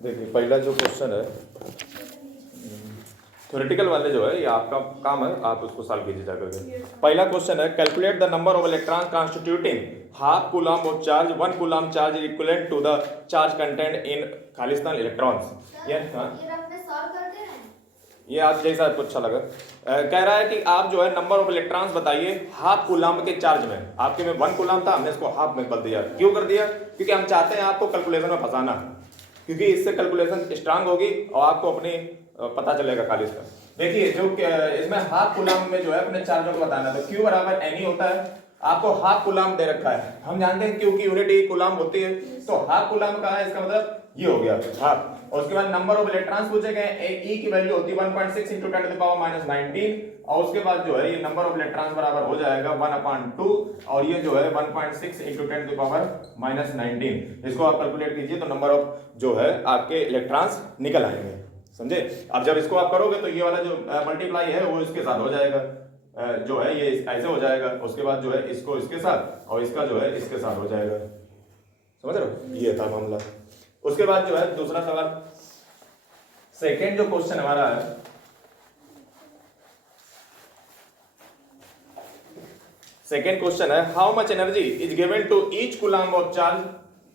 देखिए पहला जो क्वेश्चन है थ्योरेटिकल वाले जो है ये आपका काम है, आप उसको सॉल्व कीजिए जाकर के। पहला क्वेश्चन है calculate the number of electron constituting half coulomb of charge 1 coulomb charge is equivalent to the charge content in खालिस्तान इलेक्ट्रॉन्स। ये आप जैसा आपको अच्छा लगा। कह रहा है कि आप जो है नंबर ऑफ इलेक्ट्रॉन्स बताइए हाफ कूलम के चार्ज में। आपके में 1 कूलम था, हमने इसको हाफ में बदल दिया। क्यों कर दिया? क्योंकि हम चाहते हैं आपको कैलकुलेशन में फंसाना, क्योंकि इससे कैलकुलेशन स्ट्रांग होगी और आपको अपनी पता चलेगा खालिश का। देखिए जो इसमें हाफ कूलम में जो है अपने चार्जों को बताना, तो Q बराबर N होता है। आपको हाफ कूलम दे रखा है, हम जानते हैं Q की यूनिट ही कूलम होती है, तो हाफ कूलम का है, इसका मतलब ये हो गया हाफ। और उसके बाद नंबर ऑफ इलेक्ट्रॉन्स पूछे गए, E की वैल्यू होती है 1.6 × 10⁻⁻19 और उसके बाद जो है ये नंबर ऑफ इलेक्ट्रॉन्स बराबर हो जाएगा 1/2 और ये जो है 1.6 × 10⁻⁻19। इसको आप कैलकुलेट कीजिए तो नंबर ऑफ जो है आपके इलेक्ट्रॉन्स निकल आएंगे, समझे। अब जब इसको आप करोगे तो ये वाला जो मल्टीप्लाई है वो इसके साथ हो जाएगा, जो है ये ऐसे हो जाएगा। उसके बाद जो है इसको इसके साथ और इसका जो है इसके साथ हो जाएगा, समझ रहे हो। ये था मामला। उसके बाद जो है दूसरा सवाल, सेकेंड जो क्वेश्चन हमारा है, सेकेंड क्वेश्चन है how much energy is given to each coulomb of charge.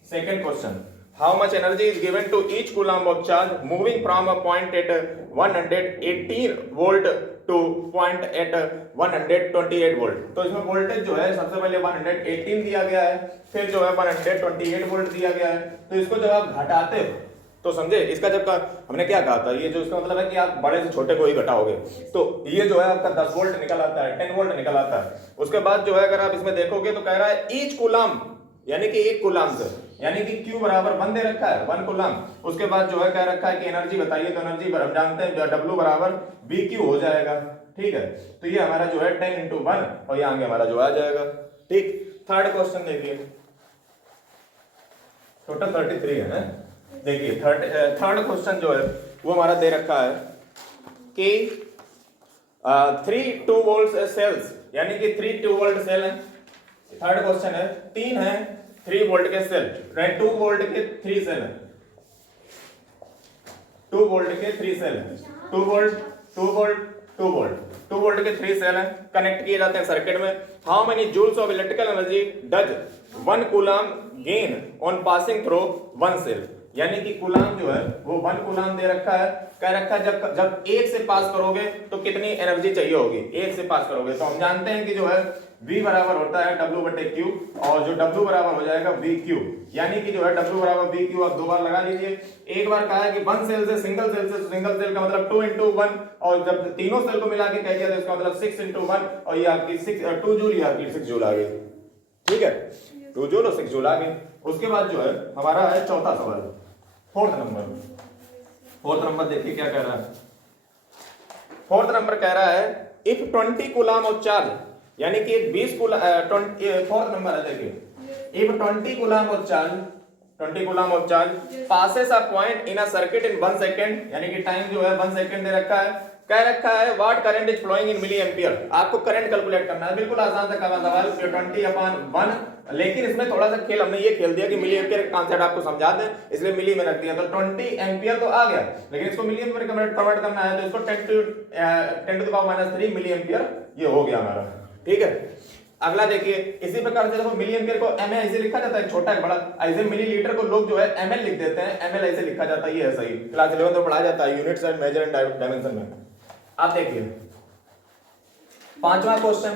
Second question, how much energy is given to each coulomb of charge moving from a point at 118 volt to point at 128 volt. तो इसमें voltage जो है सबसे पहले 118 दिया गया है, फिर जो है 128 वोल्ट दिया गया है। तो इसको जब आप घटाते हो तो समझे, इसका जब का हमने क्या कहा था, ये जो इसका मतलब है कि आप बड़े से छोटे को ही घटाओगे, तो ये जो है आपका 10 वोल्ट निकल आता है, 10 वोल्ट निकल आता है। उसके बाद जो है अगर आप इसमें देखोगे तो कह रहा है ईच कूलम, यानी कि एक कूलम से, यानी कि Q बराबर 1 दे रखा है, 1 कूलम। उसके बाद जो है कह रखा है कि एनर्जी बताइए, तो एनर्जी हम जानते हैं W बराबर BQ हो जाएगा, ठीक है। तो ये हमारा जो है 10 × 1 और ये आगे हमारा जो आ जाएगा, ठीक। थर्ड क्वेश्चन देखिए, टोटल 33 है ना। देखिए थर्ड क्वेश्चन जो है वो हमारा दे रखा है कि 3 2 वोल्ट सेल्स, यानी कि 3 2 वोल्ट सेल है। थर्ड क्वेश्चन है 3 है 3 वोल्ट के सेल, 2 वोल्ट के 3 सेल है, 2 वोल्ट के 3 सेल है, 2 वोल्ट 2 वोल्ट 2 वोल्ट 2 वोल्ट के 3 सेल है, कनेक्ट किए जाते हैं सर्किट में। How many joules of electrical energy does 1 coulomb gain on passing through 1 cell, यानी कि कूलम जो है वो 1 कूलम दे रखा है, कह रखा है जब एक से पास करोगे तो कितनी एनर्जी चाहिए होगी, एक से पास करोगे। तो हम जानते हैं कि जो है V बराबर होता है W/Q और जो W बराबर हो जाएगा VQ, यानी कि जो है W बराबर VQ आप दो बार लगा लीजिए। एक बार कहा है कि 1 सेल से सिंगल सेल से, सिंगल सेल का मतलब 2 × 1 और जब तीनों सेल को मिला के कह दिया तो इसका मतलब 6 × 1 और ये आपकी 2 जूल, ये आपकी 6 जूल आ गई, ठीक है। 2 जूल और 6 जूल आ गई। उसके बाद जो है हमारा है चौथा सवाल, फोर्थ नंबर देखिए क्या कह रहा है। फोर्थ नंबर कह रहा है इफ 20 कूलम ऑफ चार्ज, यानी कि 20 कूलम, फोर्थ नंबर है देखिए, if 20 coulomb of charge, 20 coulomb of charge passes a point in a circuit in 1 second, यानी कि टाइम जो है 1 सेकंड दे रखा है, कह रखा है what current is flowing in milliampere. आपको करंट कैलकुलेट करना है, बिल्कुल आसान सा सवाल, 20/1। लेकिन इसमें थोड़ा सा खेल हमने ये खेल दिया कि मिली एम्पियर का कांसेप्ट आपको समझा दें, इसलिए मिली में रख दिया। तो 20 एम्पियर तो आ गया, लेकिन इसको मिली एम्पियर कन्वर्ट करना है तो इसको 10⁻³ मिली एम्पियर ये हो गया हमारा, ठीक है। अगला देखिए इसी प्रकार से देखो मिली एम्पियर को mA ऐसे लिखा जाता है, छोटा है बड़ा, ऐसे मिलीलीटर को लोग जो है ml लिख देते हैं, ml ऐसे लिखा जाता है, ये है सही, क्लास 11 में पढ़ाया जाता है units and measure and dimension में। आप देखिए पांचवा क्वेश्चन,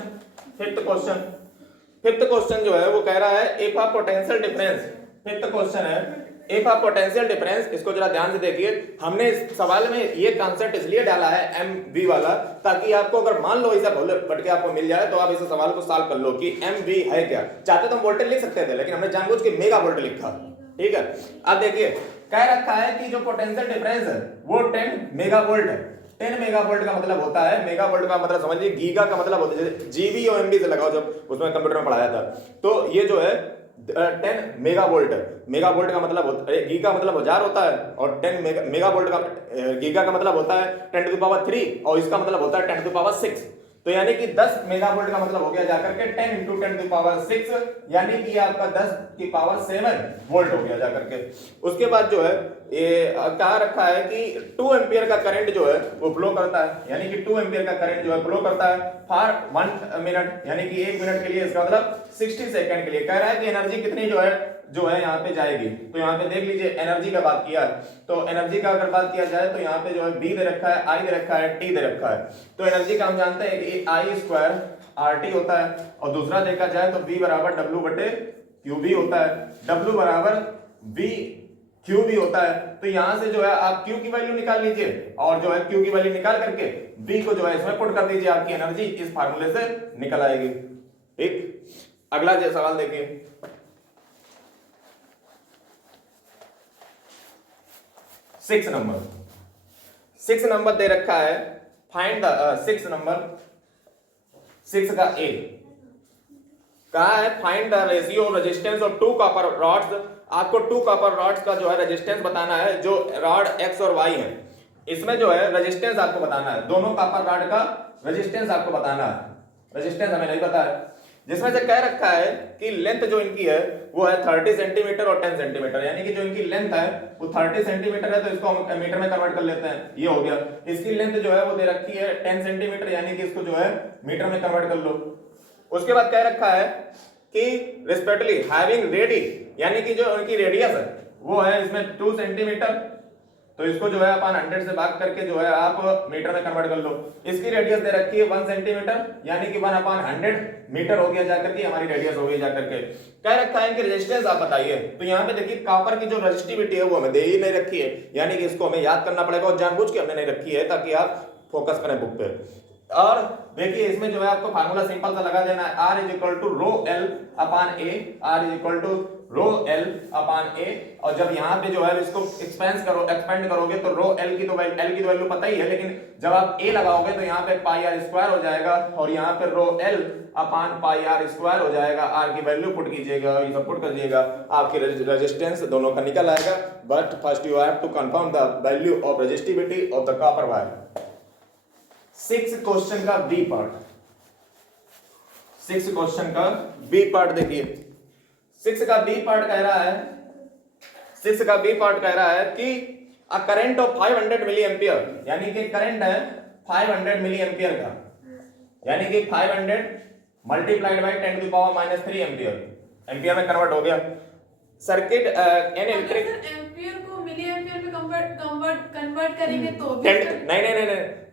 फिफ्थ क्वेश्चन जो है वो कह रहा है if a potential difference, fifth question है इफ अ पोटेंशियल डिफरेंस। इसको जरा ध्यान से देखिए, हमने इस सवाल में ये कॉन्सेप्ट इसलिए डाला है MV वाला, ताकि आपको अगर मान लो ऐसा भटके के आपको मिल जाए तो आप इस सवाल को सॉल्व कर लो कि MV है क्या। चाहते तो हम वोल्टेज लिख सकते थे, लेकिन हमने जानबूझ के मेगा वोल्ट लिखा, ठीक है। अब देखिए कह रखा है कि जो पोटेंशियल डिफरेंस है वो 10 मेगा वोल्ट है। 10 मेगा वोल्ट का मतलब होता है, मेगा वोल्ट का मतलब समझिए, गीगा का मतलब होता है, जैसे जीबी और एमबी से लगाओ, जब उसमें कंप्यूटर में पढ़ाया था। तो ये जो है 10 मेगा वोल्ट, मेगा वोल्ट का मतलब होता है, गीगा मतलब 1000 होता है, और 10 मेगा वोल्ट का गीगा का मतलब होता है 10⁻³ और इसका मतलब होता है 10⁻⁶। तो यानी कि 10 मेगावोल्ट का मतलब हो गया जाकर के 10 इंटू 10⁶, यानी कि आपका 10⁷ वोल्ट हो गया जाकर के। उसके बाद जो है ये कहा रखा है कि 2 एम्पियर का करंट जो है वो फ्लो करता है, यानी कि 2 एम्पियर का करंट जो है फ्लो करता है फॉर 1 मिनट, यानी कि 1 मिनट के लिए, इसका मतलब 60 सेकंड के लिए। कह रहा है कि एनर्जी कितनी जो है यहाँ पे जाएगी। तो यहाँ पे देख लीजिए एनर्जी का बात किया है, तो एनर्जी का अगर बात किया जाए तो यहाँ पे जो है बी दे रखा है, आई दे रखा है, टी दे रखा है। तो एनर्जी का हम जानते हैं कि I² RT होता है, और दूसरा देखा जाए तो V बराबर W/QV होता है, W बराबर VQV होता है। तो यहां से जो है आप Q की वैल्यू निकाल लीजिए, और जो है Q की वैल्यू निकाल करके V को जो है इसमें पुट कर दीजिए, आपकी एनर्जी इस फार्मूले से निकल आएगी। ठीक, अगला जो सवाल देखिए, 6 नंबर दे रखा है, फाइंड द 6 नंबर, 6 का ए कहा है find the ratio of resistance of 2 copper rods. आपको 2 कॉपर रॉड्स का जो है रेजिस्टेंस बताना है, जो रॉड एक्स और वाई है, इसमें जो है रेजिस्टेंस आपको बताना है, दोनों कॉपर रॉड का रेजिस्टेंस आपको बताना है। रेजिस्टेंस हमें नहीं पता है, जिसमें से कह रखा है कि लेंथ जो इनकी है वो है 30 सेंटीमीटर और 10 सेंटीमीटर, यानी कि जो इनकी लेंथ है वो 30 सेंटीमीटर है, तो इसको हम मीटर में कन्वर्ट कर लेते हैं, ये हो गया। इसकी लेंथ जो है वो दे रखी है 10 सेंटीमीटर, यानी कि इसको जो है मीटर में कन्वर्ट कर लो। उसके बाद कह रखा है कि रिस्पेक्टिवली हैविंग रेडी, यानी कि जो उनकी रेडियस है वो है इसमें 2 सेंटीमीटर, तो इसको जो है अपन 100 से भाग करके जो है आप मीटर में कन्वर्ट कर लो। इसकी रेडियस दे रखी है 1 सेंटीमीटर, यानी कि 1/100 मीटर हो गया जाकर के हमारी रेडियस हो गई जाकर के। कह रखा है कि रेजिस्टेंस आप बताइए, तो यहाँ पे देखिए कॉपर की जो रेजिस्टिविटी है वो हमें दे ही नहीं रखी है, यानी कि इसको हमें याद करना पड़ेगा, और जानबूझ के हमने नहीं रखी है ताकि आप फोकस करें बुक पे। और देखिए इसमें जो है आपको फार्मूला सिंपल सा लगा देना है, R = ρL/A, R = ρL/A, और जब यहाँ पे जो है इसको एक्सपेंड करोगे तो ρL की तो वैल्यू पता ही है, लेकिन जब आप A लगाओगे तो यहाँ पे πr² हो जाएगा, और यहाँ पे ρL/πr² हो जाएगा। R की वैल्यू पुट कीजिएगा, ये सब पुट करिएगा, आपकी रेजिस्टेंस दोनों का निकल आएगा। But first you have to confirm the value of resistivity of the copper wire. 6 question का बी पार्ट, 6 क्वेश्चन का बी पार्ट देखिए, 6 का बी पार्ट कह रहा है, 6 का बी पार्ट कह रहा है कि a current of 500 milliampere, यानी कि करंट है 500 मिली एम्पियर का, यानी कि 500 मल्टीप्लाइड बाय 10⁻³ एम्पियर, एम्पियर में कन्वर्ट हो गया। सर्किट एन इलेक्ट्रिक एम्पियर को मिली एम्पियर में कन्वर्ट करेंगे तो नहीं,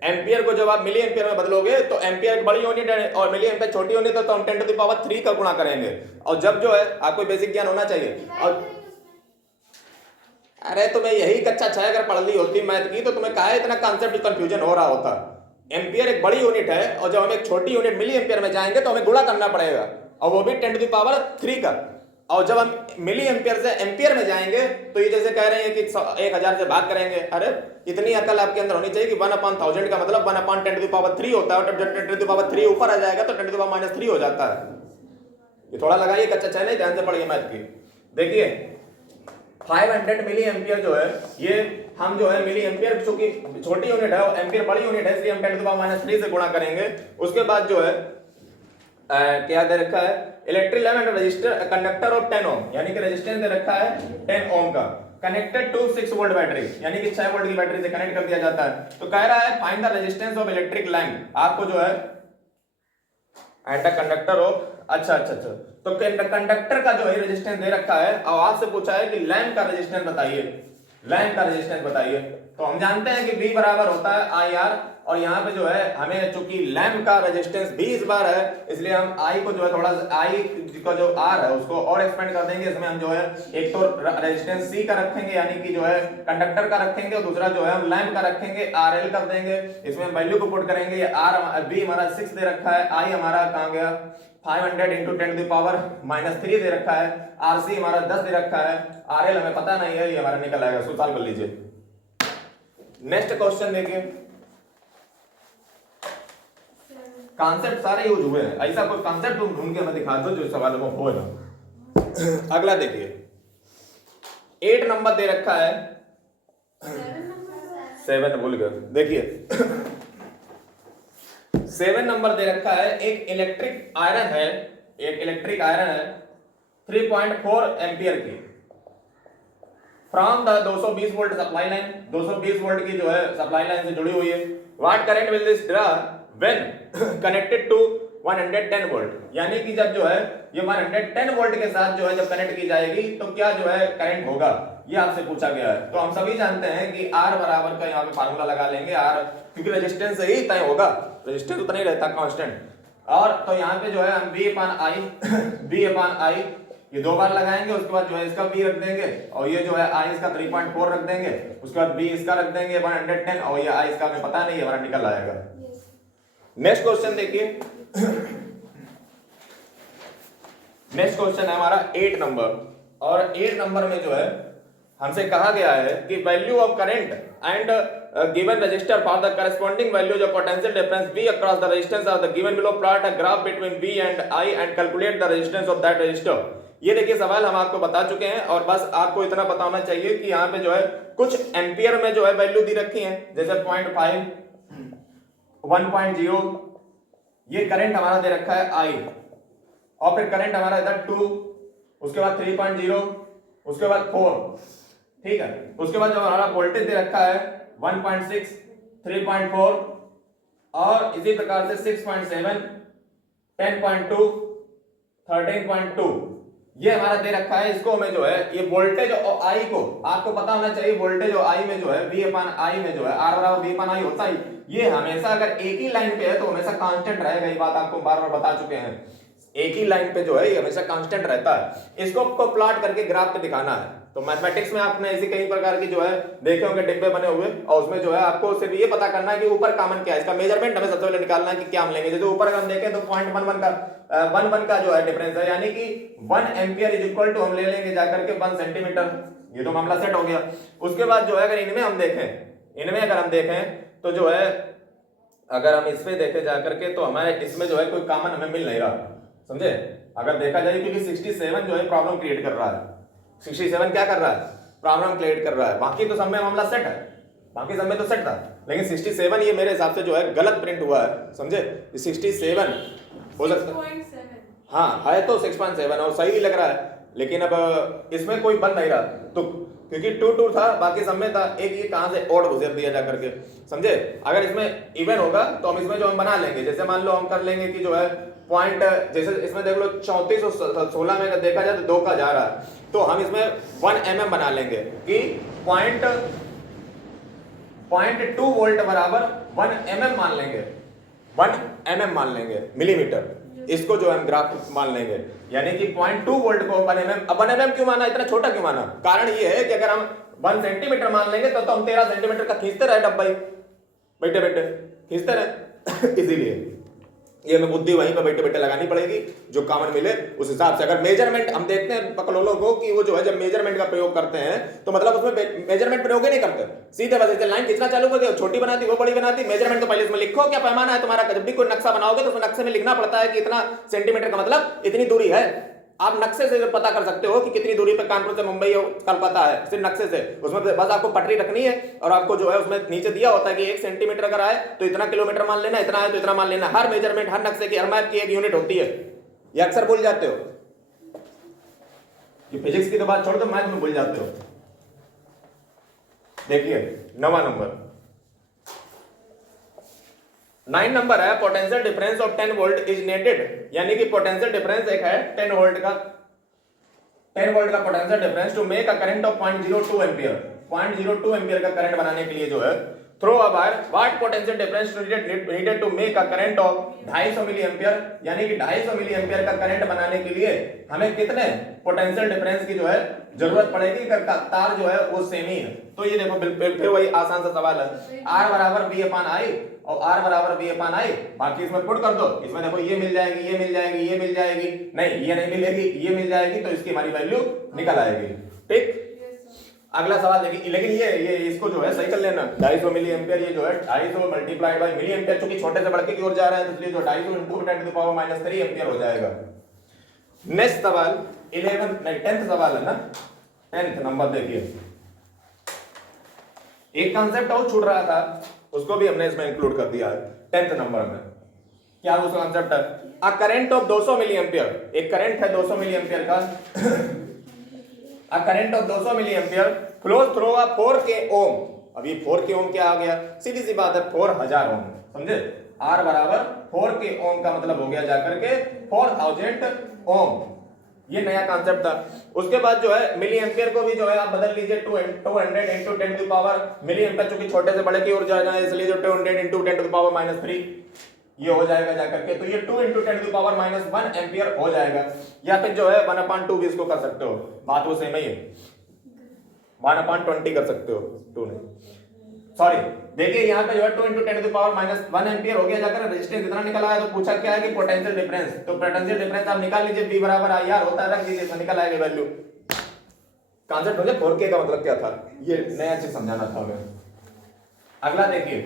एम्पियर को जब आप मिली एम्पियर में बदलोगे तो एम्पियर बड़ी यूनिट है और मिली एम्पियर छोटी यूनिट है, तो हम 10⁻³ का गुणा करेंगे। और जब जो है आपको बेसिक ज्ञान होना चाहिए, और अरे तुम्हें यही कक्षा 6 अगर पढ़ ली होती मैथ की तो तुम्हें काहे इतना कॉन्सेप्ट कंफ्यूजन हो रहा होता। एम्पियर एक बड़ी यूनिट है, और जब हम एक छोटी यूनिट मिली एम्पियर में जाएंगे तो हमें गुणा करना पड़ेगा, और वो भी 10⁻³ का। और जब हम मिली एम्पियर से एम्पियर में जाएंगे तो ये जैसे कह रहे हैं कि 1000 से भाग करेंगे, अरे इतनी अकल आपके अंदर होनी चाहिए कि 1/1000 का मतलब 1/10⁻³ होता है, और जब 10⁻³ ऊपर आ जाएगा तो 10⁻³ हो जाता है। ये थोड़ा लगाइए, कच्चा 6 नहीं, ध्यान से पढ़िए मैथ की। देखिए 500 मिली एम्पियर जो है, ये हम जो है मिली एम्पियर चूंकि छोटी यूनिट है और एम्पियर बड़ी यूनिट है, इसलिए हम 10⁻³ से गुणा करेंगे। उसके बाद जो है क्या दे रखा है, electric lamp and register conductor of 10 ओम, यानी कि रेजिस्टेंस दे रखा है 10 ओम का, कनेक्टेड टू 6 वोल्ट बैटरी, यानी कि 6 वोल्ट की बैटरी से कनेक्ट कर दिया जाता है। तो कह रहा है find the resistance of electric lamp, आपको जो है एंड कंडक्टर ऑफ अच्छा, तो कंडक्टर का जो है रेजिस्टेंस दे रखा है, और आपसे पूछा है कि लैम्प का रेजिस्टेंस बताइए, लैम्प का रेजिस्टेंस बताइए। तो हम जानते हैं कि V बराबर होता है IR, और यहाँ पे जो है हमें चूंकि लैम्प का रेजिस्टेंस 20 बार है, इसलिए हम I को जो है थोड़ा I का जो R है उसको और एक्सपेंड कर देंगे। इसमें हम जो है एक तो रेजिस्टेंस C का रखेंगे, यानी कि जो है कंडक्टर का रखेंगे, और दूसरा जो है हम लैम्प का रखेंगे, RL कर देंगे। इसमें वैल्यू को पुट करेंगे, ये V हमारा 6 दे रखा है, I हमारा कहाँ गया 500 × 10⁻³ दे रखा है, RC हमारा 10 दे रखा है, RL हमें पता नहीं है, ये हमारा निकल आएगा। इसको सॉल्व कर लीजिए। नेक्स्ट क्वेश्चन देखिए, कॉन्सेप्ट सारे यूज हुए हैं, ऐसा कोई कॉन्सेप्ट तुम ढूंढ के हमें दिखा दो जो सवाल में हो ना। अगला देखिए 8 नंबर दे रखा है, 7 भूल गए, देखिए 7 नंबर दे रखा है, एक इलेक्ट्रिक आयरन है, एक इलेक्ट्रिक आयरन है 3.4 एम्पियर की from the 220 volt supply line, 220 volt की जो है सप्लाई लाइन से जुड़ी हुई है। What current will this draw when connected to 110 volt, यानी कि जब जो है ये 110 वोल्ट के साथ जो है जब कनेक्ट की जाएगी तो क्या जो है करंट होगा, ये आपसे पूछा गया है। तो हम सभी जानते हैं कि R बराबर का यहाँ पे फार्मूला लगा लेंगे, R क्योंकि रेजिस्टेंस ही तय होगा, रेजिस्टेंस उतना ही रहता कांस्टेंट। और तो यहाँ पे जो है हम V अपॉन I ये दो बार लगाएंगे, उसके बाद जो है इसका V रख देंगे और ये जो है I इसका 3.4 रख देंगे, उसके बाद V इसका रख देंगे 110 और ये I इसका हमें पता नहीं है, हमारा निकल आएगा। नेक्स्ट क्वेश्चन देखिए, नेक्स्ट क्वेश्चन है हमारा 8 नंबर, और 8 नंबर में जो है हमसे कहा गया है कि value of current and given register for the corresponding values of potential difference V across the resistance of the given below, plot a graph between V and I and calculate the resistance of that register. ये देखिए सवाल हम आपको बता चुके हैं, और बस आपको इतना पता होना चाहिए कि यहाँ पे जो है कुछ एम्पियर में जो है वैल्यू दी रखी है, जैसे 0.5 1.0, ये करंट हमारा दे रखा है I, और फिर करंट हमारा इधर 2, उसके बाद 3.0, उसके बाद 4, ठीक है। उसके बाद जो हमारा वोल्टेज दे रखा है 1.6 3.4 और इसी प्रकार से 6.7 10.2 13.2 ये हमारा दे रखा है। इसको हमें जो है ये वोल्टेज और I को आपको पता होना चाहिए, वोल्टेज और I में जो है V अपॉन I में जो है R बराबर V अपॉन I होता ही, ये हमेशा अगर एक ही लाइन पे है तो हमेशा कांस्टेंट रहेगा, ये बात आपको बार बार बता चुके हैं। एक ही लाइन पे जो है ये हमेशा कांस्टेंट रहता है। इसको आपको प्लॉट करके ग्राफ पे दिखाना है। तो मैथमेटिक्स में आपने ऐसी कई प्रकार की जो है देखे होंगे डिब्बे बने हुए, और उसमें जो है आपको सिर्फ ये पता करना है कि ऊपर कॉमन क्या है, इसका मेजरमेंट हमें सबसे पहले निकालना है कि क्या हम लेंगे। जैसे ऊपर अगर हम देखें तो 0.11 का जो है डिफरेंस है, यानी कि 1 एम्पियर इज इक्वल टू हम ले लेंगे जाकर के 1 सेंटीमीटर, ये तो मामला सेट हो गया। उसके बाद जो है अगर इनमें हम देखें, इनमें अगर हम देखें तो जो है अगर हम इसमें देखें जाकर के तो हमारे इसमें जो है कोई कॉमन हमें मिल नहीं रहा, समझे। अगर देखा जाए क्योंकि 67 जो है प्रॉब्लम क्रिएट कर रहा है, 67 क्या कर रहा है, प्रॉब्लम क्रिएट कर रहा है। बाकी तो सब में मामला सेट है, बाकी सब में तो सेट था, लेकिन 67 ये मेरे हिसाब से जो है गलत प्रिंट हुआ है, समझे। 67 हो सकता है, हाँ है तो 6.7 और सही लग रहा है, लेकिन अब इसमें कोई बन नहीं रहा तो क्योंकि 2 था, बाकी सब में था, एक ये कहां से ओड गुजर दिया जा करके, समझे। अगर इसमें इवन होगा तो हम इसमें जो हम बना लेंगे, जैसे मान लो हम कर लेंगे कि जो है पॉइंट, जैसे इसमें देख लो 34 और 16 में देखा जाए तो 2 का जा रहा है, तो हम इसमें 1 mm बना लेंगे कि 0.2 वोल्ट बराबर 1 mm मान लेंगे, 1 mm मान लेंगे मिलीमीटर, इसको जो हम ग्राफ मान लेंगे, यानी कि 0.2 वोल्ट को 1 mm। अब 1 mm क्यों माना, इतना छोटा क्यों माना, कारण ये है कि अगर हम 1 सेंटीमीटर मान लेंगे तो हम 13 सेंटीमीटर का खींचते रहे डब्बा, बैठे बैठे खींचते रहे इसीलिए ये हमें बुद्धि वहीं पर बैठे बैठे लगानी पड़ेगी, जो कॉमन मिले उस हिसाब से। अगर मेजरमेंट हम देखते हैं पकलोलों को कि वो जो है जब मेजरमेंट का प्रयोग करते हैं तो मतलब उसमें मेजरमेंट प्रयोग ही नहीं करते, सीधे बस ऐसे लाइन खींचना चालू कर दिया, छोटी बनाती वो बड़ी बनाती, मेजरमेंट तो पहले इसमें लिखो क्या पैमाना है तुम्हारा। जब भी कोई नक्शा बनाओगे तो उसमें नक्शे में लिखना पड़ता है कि इतना सेंटीमीटर का मतलब इतनी दूरी है। आप नक्शे से पता कर सकते हो कि कितनी दूरी पे कानपुर से मुंबई कलकत्ता है, सिर्फ नक्शे से। उसमें बस आपको पटरी रखनी है और आपको जो है उसमें नीचे दिया होता है कि 1 सेंटीमीटर अगर आए तो इतना किलोमीटर मान लेना, इतना है तो इतना मान लेना। हर मेजरमेंट, हर नक्शे की, हर मैप की एक यूनिट होती है, ये अक्सर भूल जाते हो। ये फिजिक्स की तो बात छोड़ दो, मैथ में भूल जाते हो। देखिए 9वां नंबर, 9 नंबर है potential difference of 10 volt is noted, यानी कि पोटेंशियल डिफरेंस एक है 10 वोल्ट का, 10 वोल्ट का potential difference to make a current of 0.02 ampere, 0.02 ampere का करंट बनाने के लिए जो है through a wire, what potential difference needed to make a current of 250 milliampere, यानी कि 250 मिली एम्पियर का करंट बनाने के लिए हमें कितने पोटेंशियल डिफरेंस की जो है जरूरत पड़ेगी, अगर तार जो है वो सेम ही है। तो ये देखो फिर वही आसान सा सवाल है, R बराबर V अपॉन I और R बराबर V अपॉन I, बाकी इसमें पुट कर दो, इसमें देखो ये मिल जाएगी, ये मिल जाएगी, ये मिल जाएगी, नहीं ये नहीं मिलेगी, ये मिल जाएगी, तो इसकी हमारी वैल्यू निकल आएगी। ठीक, अगला सवाल देखिए, लेकिन ये इसको जो है सही कर लेना, 250 मिली एम्पियर, ये जो है 250 मल्टीप्लाइड बाय मिली एम्पियर, चूंकि छोटे से बड़े की ओर जा रहा है तो इसलिए जो 250 इनटू 10⁻³ एम्पियर हो जाएगा। नेक्स्ट सवाल 10th सवाल है ना, 10th नंबर देखिए, एक कांसेप्ट और छूट रहा था, उसको भी हमने इसमें इंक्लूड कर दिया है 10th नंबर में। क्या उसका कंसेप्ट है? A current of 200 milliampere, एक करंट है 200 मिली एम्पियर का a current of 200 milliampere flows through a 4K ohm. अब ये 4K ओम क्या आ गया? सीधी सी बात है 4000 ओम, समझे? R बराबर 4K ओम का मतलब हो गया जाकर के 4000 ओम। ये नया कॉन्सेप्ट था। उसके बाद जो है मिली एम्पियर को भी जो है आप बदल लीजिए 200 into 10 to power milliampere, चूंकि छोटे से बड़े की ओर जा रहा है इसलिए जो 200 into 10 टू पावर -3 ये हो जाएगा जाकर के, तो ये 2 into 10 टू पावर -1 एम्पियर हो जाएगा। या फिर जो है 1/2 भी इसको कर सकते हो, बात वो सेम ही है, 1/20 कर सकते हो, 2 नहीं सॉरी। देखिए यहाँ पे जो है 2 into 10 टू पावर -1 एम्पियर हो गया जाकर। रेजिस्टेंस कितना निकल आया? तो पूछा क्या है कि पोटेंशियल डिफरेंस, तो पोटेंशियल डिफरेंस आप निकाल लीजिए, V बराबर IR होता है, रख दीजिए, तो निकल आएगा वैल्यू। कॉन्सेप्ट मुझे 4K का मतलब क्या था, ये नया चीज समझाना था हमें। अगला देखिए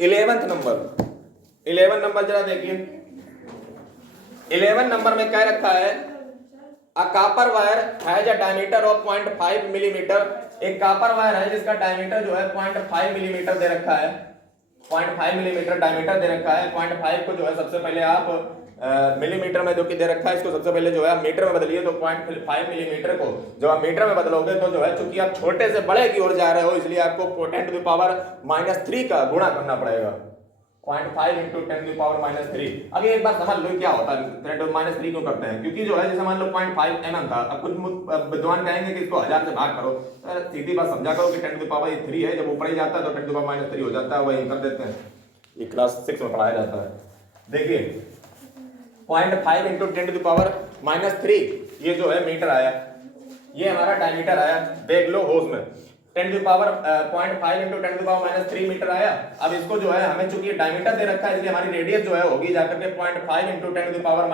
11th नंबर, 11 नंबर जरा देखिए। 11 नंबर में क्या रखा है? A copper wire has a diameter of 0.5 millimetre. एक कॉपर वायर है जिसका डायमीटर जो है 0.5 मिलीमीटर दे रखा है, 0.5 मिलीमीटर डायमीटर दे रखा है। 0.5 को जो है सबसे पहले आप मिलीमीटर में जो कि दे रखा है इसको सबसे पहले जो है आप मीटर में बदलिए, तो 0.5 मिलीमीटर को जब आप मीटर में बदलोगे तो जो है चूंकि आप छोटे से बड़े की ओर जा रहे हो इसलिए आपको 10 टू द पावर -3 का गुणा करना पड़ेगा। 0.5 into 10 to the power -3। अब ये एक बार समझ लो क्या होता है, 10 to -3 क्यों करते हैं? क्योंकि जो है जैसे मान लो 0.5 mm था, अब कुछ विद्वान कहेंगे कि इसको 1000 से भाग करो, सीधी बात समझा करो कि 10 to the power 3 है, जब ऊपर ही जाता है तो 10 to the power -3 हो जाता है, वही कर देते हैं, ये क्लास 6 में पढ़ाया जाता है। देखिए 0.5 into 10 to the power -3 ये जो है मीटर आया, ये हमारा डायमीटर आया, देख लो होश में 10 to power 0.5 into 10 to power -3 metre आया। अब इसको जो है हमें चूंकि डायमीटर दे रखा है इसलिए हमारी रेडियस जो है होगी जाकर के 0.5 into 10 टू पावर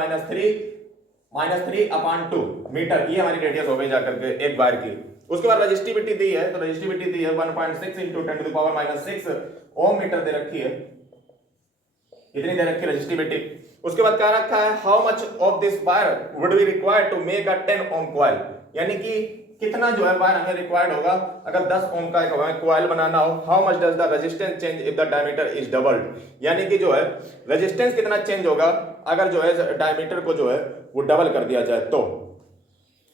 -3/2 मीटर, ये हमारी रेडियस हो गई जाकर के एक वायर की। उसके बाद रेजिस्टिविटी दी है, तो रेजिस्टिविटी दी है 1.6 into 10 to power -6 ohm metre दे रखी है, इतनी दे रखी रेजिस्टिविटी। उसके बाद क्या रखा है? How much of this wire would be required to make a 10 ohm coil, यानी कि कितना जो है वायर हमें रिक्वायर्ड होगा अगर 10 ओम का एक कॉइल बनाना हो। How much does the resistance change if the diameter is doubled, यानी कि जो है रेजिस्टेंस कितना चेंज होगा अगर जो है डायमीटर को जो है वो डबल कर दिया जाए, तो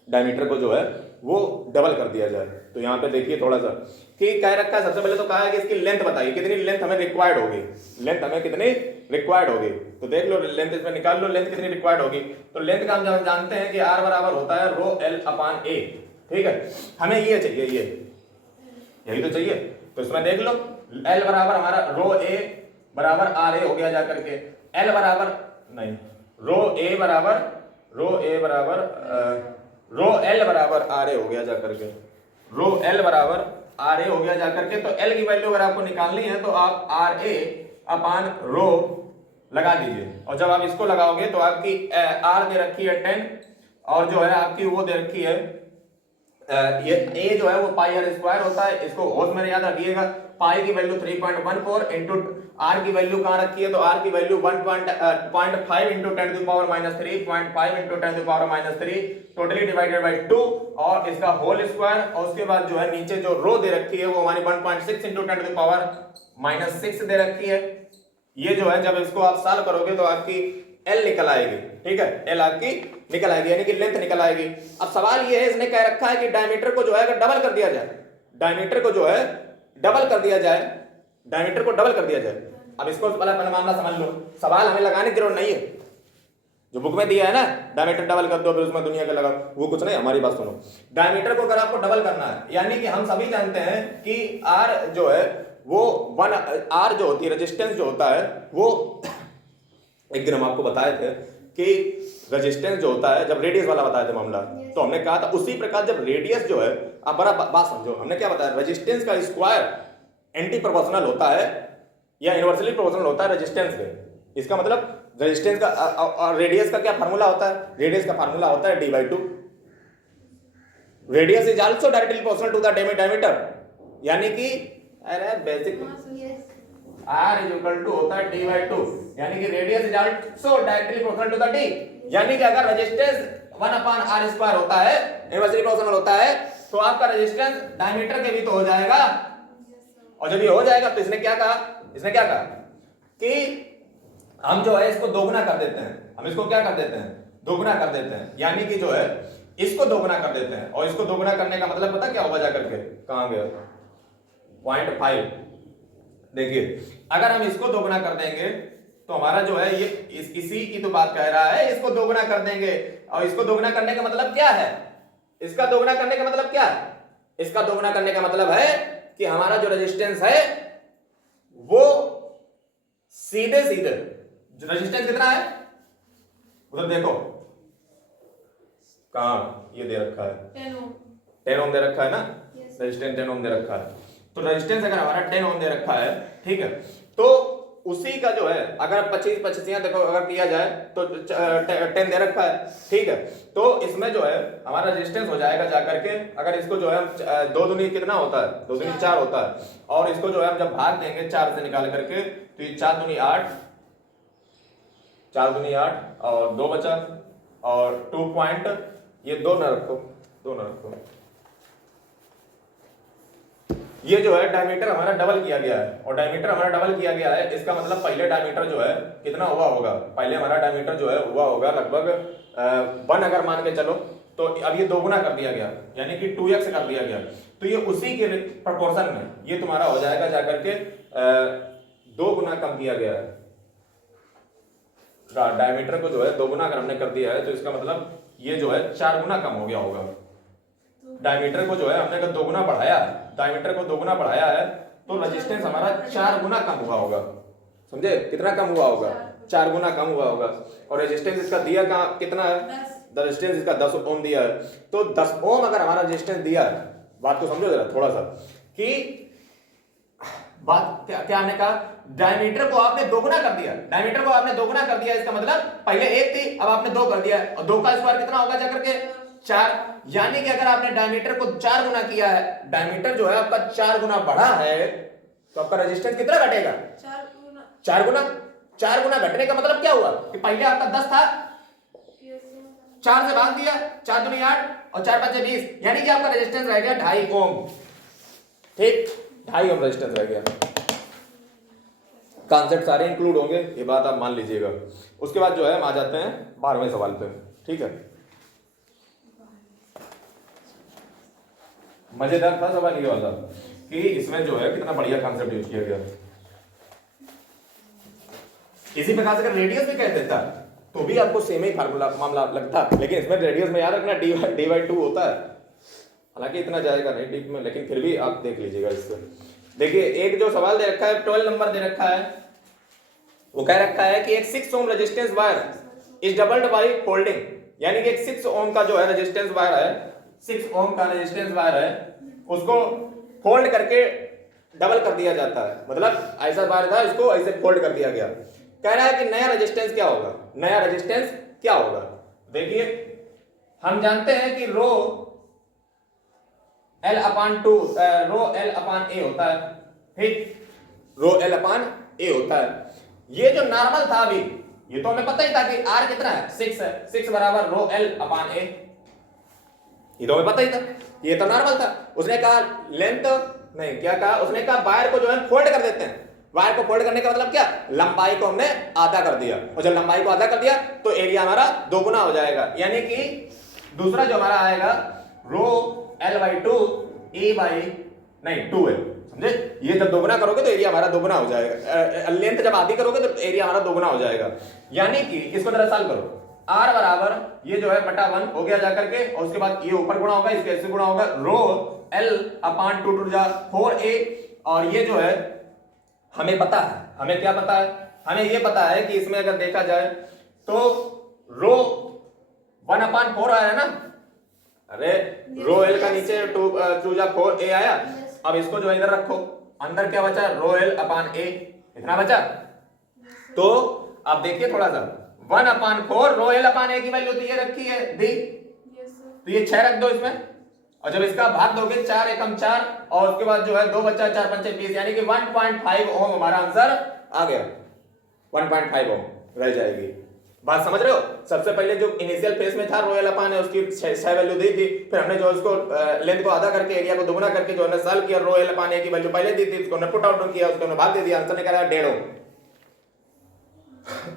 डायमीटर को जो है वो डबल कर दिया जाए। तो यहाँ पे देखिए थोड़ा सा कि क्या रखा है, सबसे पहले तो कहा है कि इसकी लेंथ बताइए, कितनी लेंथ हमें रिक्वायर्ड होगी, लेंथ हमें कितनी रिक्वायर्ड होगी, तो देख लो लेंथ इसमें निकाल लो, लेंथ कितनी रिक्वायर्ड होगी। तो लेंथ का हम जानते हैं कि R बराबर होता है ρl/a, ठीक है, हमें ये चाहिए, ये यही तो चाहिए। तो इसमें देख लो L बराबर हमारा ρa बराबर RA हो गया जाकर के, L बराबर नहीं ρl बराबर RA हो गया जाकर के, ρl बराबर RA हो गया जाकर के। तो L की वैल्यू अगर आपको निकालनी है तो आप RA/ρ लगा दीजिए, और जब आप इसको लगाओगे तो आपकी R दे रखी है 10 और जो है आपकी वो दे रखी है ये A जो है वो πr² होता है, इसको होश में याद रखिएगा। पाई की वैल्यू 3.14 इंटू R की वैल्यू कहाँ रखी है, तो R की value 1.5 into 10 to power -3, 0.5 into 10 to power -3 totally divided by 2 और इसका होल स्क्वायर, और उसके बाद जो है नीचे जो रो दे रखी है वो हमारी 1.6 इंटू 10 टू पावर -6 दे रखी है। ये जो है जब इसको आप सॉल्व करोगे तो आपकी L निकल आएगी, ठीक है, L आपकी निकल आएगी, यानी कि लेंथ निकल आएगी। अब सवाल ये है, इसने कह रखा है कि डायमीटर को जो है अगर डबल कर दिया जाए, डायमीटर को जो है डबल कर दिया जाए, डायमीटर को डबल कर दिया जाए। अब इसको पहले मामला समझ लो, सवाल हमें लगाने की जरूरत नहीं है, जो बुक में दिया है ना डायमीटर डबल कर दो फिर उसमें दुनिया का लगाओ, वो कुछ नहीं। हमारी बात सुनो, डायमीटर को अगर आपको डबल करना है, यानी कि हम सभी जानते हैं कि R जो है वो R जो होती है रेजिस्टेंस जो होता है वो एक दिन हम आपको बताए थे कि रेजिस्टेंस जो होता है, जब रेडियस वाला बताया था मामला, तो हमने कहा था उसी प्रकार जब रेडियस जो है, आप बड़ा बात समझो, हमने क्या बताया, रेजिस्टेंस का स्क्वायर एंटी प्रोपोर्शनल होता है या इनवर्सली प्रोपोर्शनल होता है रेजिस्टेंस के। इसका मतलब रेजिस्टेंस का और रेडियस का क्या फार्मूला होता है, रेडियस का फार्मूला होता है d/2। Radius is also directly proportional to the diameter, यानी कि अरे basic R is equal to होता है d/2, यानी कि radius is also directly proportional to the d, यानी कि अगर रेजिस्टेंस 1/r² होता है, इनवर्सली प्रोपोर्शनल होता है, तो आपका रेजिस्टेंस डायमीटर के भी तो हो जाएगा। और जब ये हो जाएगा तो इसने क्या कहा कि हम जो है इसको दोगुना कर देते हैं, हम इसको क्या कर देते हैं, दोगुना कर देते हैं, यानी कि जो है इसको दोगुना कर देते हैं। और इसको दोगुना करने का मतलब पता क्या होगा, जाकर के कहां गया 0.5। देखिए अगर हम इसको दोगुना कर देंगे तो हमारा जो है ये इसी की तो बात कह रहा है, इसको दोगुना कर देंगे। और इसको दोगुना करने का मतलब क्या है, इसका दोगुना करने का मतलब क्या है, इसका दोगुना करने का मतलब है कि हमारा जो रेजिस्टेंस है वो सीधे सीधे रेजिस्टेंस कितना है उधर देखो, कहां ये दे रखा है 10 ओम दे रखा है ना, रेजिस्टेंस 10 ओम दे रखा है। तो रेजिस्टेंस अगर हमारा 10 ओम दे रखा है, ठीक है, तो उसी का जो है अगर 25 देखो अगर किया जाए तो 10 दे रखा है, ठीक है, तो इसमें जो है हमारा रेजिस्टेंस हो जाएगा जाकर के, अगर इसको जो है हम 2 दूनी कितना होता है, 2 दूनी 4 होता है, और इसको जो है हम जब भाग देंगे 4 से निकाल करके तो ये 4 दूनी 8, 4 दूनी 8 और 2 बचा, और 2 पॉइंट ये 2 न रखो, 2 न रखो, ये जो है डायमीटर हमारा डबल किया गया है। और डायमीटर हमारा डबल किया गया है, इसका मतलब पहले डायमीटर जो है कितना हुआ होगा, पहले हमारा डायमीटर जो है हुआ होगा लगभग 1 अगर मान के चलो, तो अब ये दोगुना कर दिया गया, यानी कि 2x कर दिया गया, तो ये उसी के प्रोपोर्शन में ये तुम्हारा हो जाएगा जाकर के 2 गुना कम किया गया है। डायमीटर को जो है 2 गुना अगर हमने कर दिया है तो इसका मतलब ये जो है 4 गुना कम हो गया होगा। डायमीटर को जो है हमने अगर 2 गुना बढ़ाया, डायमीटर को 2 गुना बढ़ाया है तो रेजिस्टेंस हमारा 4 गुना कम हुआ होगा, समझे, कितना कम हुआ होगा, 4 गुना कम हुआ होगा। और रेजिस्टेंस इसका दिया कितना है, रेजिस्टेंस इसका 10 ओम दिया है, तो 10 ओम अगर हमारा रेजिस्टेंस दिया है, बात को समझो जरा थोड़ा सा, कि बात क्या हमने कहा, डायमीटर को आपने दोगुना कर दिया, डायमीटर को आपने दोगुना कर दिया, इसका मतलब पहले 1 थी अब आपने 2 कर दिया, और 2 का स्क्वायर कितना होगा जाकर के 4, यानी कि अगर आपने डायमीटर को 4 गुना किया है, डायमीटर जो है आपका 4 गुना बढ़ा है, तो आपका रेजिस्टेंस कितना घटेगा, 4 गुना। 4 गुना घटने का मतलब क्या हुआ कि पहले आपका 10 था, 4 से भाग दिया, 4 दूनी 8 और 4 5 20, यानी कि आपका रेजिस्टेंस रह गया 2.5 ओम, ठीक, 2.5 ओम रेजिस्टेंस रह गया। कॉन्सेप्ट सारे इंक्लूड होंगे, ये बात आप मान लीजिएगा। उसके बाद जो है हम आ जाते हैं 12वें सवाल पे, ठीक है। मजेदार था सवाल ये वाला कि इसमें जो है कितना बढ़िया कॉन्सेप्ट यूज किया गया। इसी प्रकार से अगर रेडियस भी कह देता तो भी आपको सेम ही फार्मूला मामला लगता, लेकिन इसमें रेडियस में याद रखना dy/2 होता है, हालांकि इतना जाएगा नहीं डीप में, लेकिन फिर भी आप देख लीजिएगा इससे। देखिए एक जो सवाल दे रखा है 12 नंबर दे रखा है, वो कह रखा है कि एक 6 ohm resistance wire is doubled by folding, यानी कि एक 6 ओम का जो है रेजिस्टेंस वायर है, 6 ओम का रेजिस्टेंस वायर है, उसको फोल्ड करके डबल कर दिया जाता है, मतलब ऐसा वायर था इसको ऐसे फोल्ड कर दिया गया। कह रहा है कि नया रेजिस्टेंस क्या होगा, नया रेजिस्टेंस क्या होगा। देखिए हम जानते हैं कि रो L/2 रो L/A होता है, ठीक, रो L/A होता है। ये जो नॉर्मल था अभी, ये तो हमें पता ही था कि R कितना है, 6 है, 6 बराबर रो L/A, ये तो हमें पता ही था, ये तो नॉर्मल था। उसने कहा लेंथ नहीं, क्या कहा उसने, कहा वायर को जो है फोल्ड कर देते हैं। वायर को फोल्ड करने का मतलब क्या, लंबाई को हमने आधा कर दिया, और जब लंबाई को आधा कर दिया तो एरिया हमारा 2 गुना हो जाएगा, यानी कि दूसरा जो हमारा आएगा रो L/2 2 है, समझे। ये जब 2 गुना करोगे तो एरिया हमारा 2 गुना हो जाएगा, लेंथ जब आधी करोगे तो एरिया हमारा 2 गुना हो जाएगा। यानी कि इसको जरा सॉल्व करो, R बराबर ये जो है बटा 1 हो गया जाकर के, और उसके बाद ये ऊपर गुणा होगा, इसके ऐसे गुणा होगा, रो L/2 4a, और ये जो है हमें पता है, हमें क्या पता है, हमें ये पता है कि इसमें अगर देखा जाए तो रो 1/4 आया है ना, अरे रो L का नीचे 2 4a आया। अब इसको जो है इधर रखो, अंदर क्या बचा, रो L/A, इतना बचा। तो आप देखिए थोड़ा सा, 1/4 रो L/A की वैल्यू तो ये रखी है दी, तो ये 6 रख दो इसमें, और जब इसका भाग दोगे 4 एकम 4, और उसके बाद जो है 2 बच्चा 4 पंचे 20, यानी कि 1.5 ओम हमारा आंसर आ गया, 1.5 ओम रह जाएगी। बात समझ रहे हो। सबसे पहले जो इनिशियल फेज में था रो L/A उसकी 6 वैल्यू दी थी, फिर हमने जो उसको लेंथ को आधा करके एरिया को दोगुना करके जो हमने सॉल्व किया, रो L/A की वैल्यू पहले दी थी, उसको हमने पुट आउट किया, उसको हमने भाग दे दिया, आंसर निकला 1.5 ओम।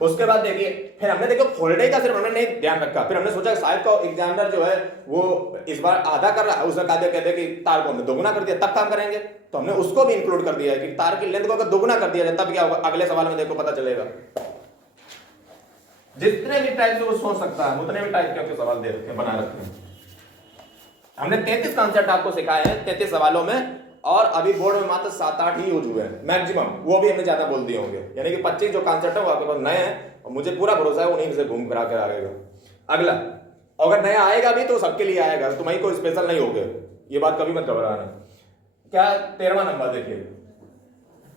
उसके बाद देखिए फिर हमने देखो फोल्डेज का सिर्फ हमने नहीं ध्यान रखा, फिर हमने सोचा शायद को एग्जामिनर जो है वो इस बार आधा कर रहा है, उसका कहते कि तार को हमने दोगुना कर दिया तब काम करेंगे, तो हमने उसको भी इंक्लूड कर दिया है कि तार की लेंथ को अगर दोगुना कर दिया जाए तब क्या होगा, अगले सवाल में देखो पता चलेगा। जितने भी टाइप से वो सोच सकता है उतने भी टाइप के आपके सवाल दे रखे बना रखे हैं। हमने 33 कॉन्सेप्ट आपको सिखाए हैं 33 सवालों में, और अभी बोर्ड में मात्र 7-8 ही यूज हुए हैं मैक्सिमम, वो भी हमने ज्यादा बोल दिए होंगे, यानी कि 25 जो कॉन्सेप्ट है वो आपके पास नए हैं और मुझे पूरा भरोसा है उन्हीं से घूम करा कर आएगा। अगला, अगर नया आएगा भी तो सबके लिए आएगा, तुम्हारी कोई स्पेशल नहीं होगा, ये बात कभी मत घबराना। क्या 13वां नंबर देखिए,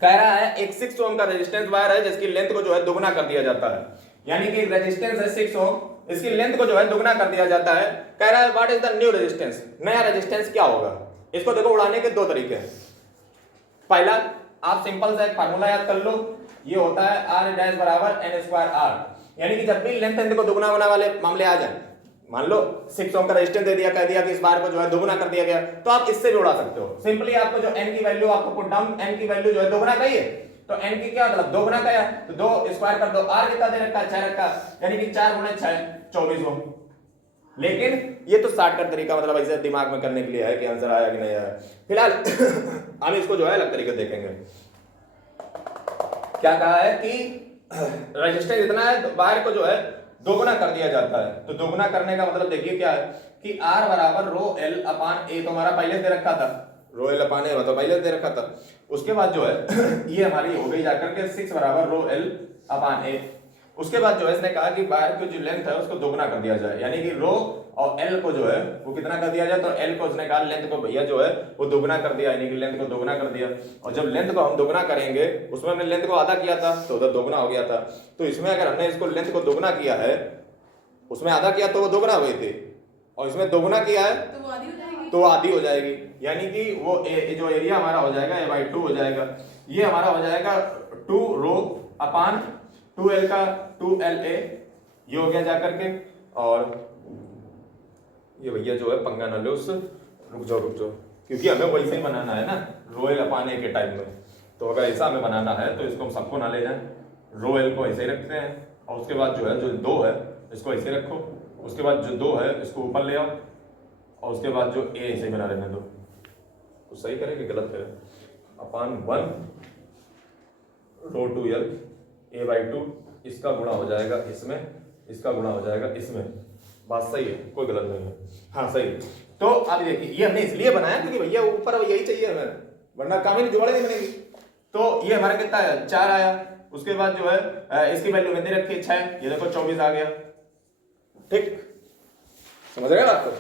कह रहा है एक 6 ओम का रेजिस्टेंस वायर है जिसकी लेंथ को जो है दोगुना कर दिया जाता है, यानी कि रेजिस्टेंस है 6 ओम, इसकी लेंथ को जो है दोगुना कर दिया जाता है। कह रहा है what is the new resistance, नया रेजिस्टेंस क्या होगा। इसको देखो उड़ाने के दो तरीके हैं। पहला, आप सिंपल सा एक फार्मूला याद कर लो, ये होता है r डैश बराबर n स्क्वायर r, यानी कि जब भी लेंथ को दुगुना होने वाले मामले आ जाए, मान लो 6 ओम का रेजिस्टेंस दे दिया, कह दिया कि इस बार को जो है दोगुना कर दिया गया, तो आप इससे भी उड़ा सकते हो। सिंपली आपको जो n की वैल्यू आपको पुट डाउन, n की वैल्यू जो है दोगुना कही है, तो n की क्या मतलब दोगुना कहा, तो 2 स्क्वायर कर दो, r कितना दे रखा है 6 रखा, यानी कि 4 गुणे 6 24 ओम। लेकिन ये तो शॉर्टकट तरीका, मतलब ऐसे दिमाग में करने के लिए है कि आंसर आया कि नहीं आया। फिलहाल हम इसको जो है अलग तरीके देखेंगे। क्या कहा है कि रेजिस्टेंस इतना है, वायर को जो है दोगुना कर दिया जाता है, तो दोगुना करने का मतलब देखिए क्या है कि R बराबर रो एल अपान ए, तो हमारा पहले दे रखा था, रो एल अपान ए मतलब पहले दे रखा था। उसके बाद जो है ये हमारी हो गई जाकर के 6 बराबर रो एल अपान ए। उसके बाद जो है इसने कहा कि वायर की जो लेंथ है उसको दोगुना कर दिया जाए, यानी कि रो और एल को जो है वो कितना कर दिया जाए, तो एल को उसने कहा लेंथ को भैया जो है वो दोगुना कर दिया, यानी कि लेंथ को दोगुना कर दिया। और जब लेंथ को हम दोगुना करेंगे, उसमें हमने लेंथ को आधा किया था तो उधर दोगुना हो गया था, तो इसमें अगर हमने इसको लेंथ को दोगुना किया है, उसमें आधा किया तो वो दोगुना हुई थी, और इसमें दोगुना किया है तो वो आधी हो जाएगी, तो आधी हो जाएगी, यानी कि वो जो एरिया हमारा हो जाएगा a/2 हो जाएगा, ये हमारा हो जाएगा 2 रो अपान 2l का 2la, ये हो गया जाकर के। और ये भैया जो है पंगा ना लो उससे, रुक जाओ क्योंकि हमें वैसे ही बनाना है ना रोएल अपान ए के टाइम में, तो अगर ऐसा हमें बनाना है तो इसको हम सबको ना ले जाएं, रोएल को ऐसे ही रखते हैं, और उसके बाद जो है जो 2 है इसको ऐसे रखो, उसके बाद जो 2 है इसको ऊपर ले आओ, और उसके बाद जो ए ऐसे बना रहने दो, तो सही करें कि गलत करें, अपान 1 रो 2l a/2, इसका गुणा हो जाएगा इसमें, इसका गुणा हो जाएगा इसमें, बात सही है, कोई गलत नहीं है, हाँ सही है। तो अब देखिए ये हमने इसलिए बनाया क्योंकि भैया ऊपर यही चाहिए हमें, वरना काम ही जुगाड़ नहीं बनेगी। तो ये हमारा कितना है 4 आया, उसके बाद जो है इसकी वैल्यू मैंने रखी 6, ये देखो 24 आ गया, ठीक समझ गए आपको।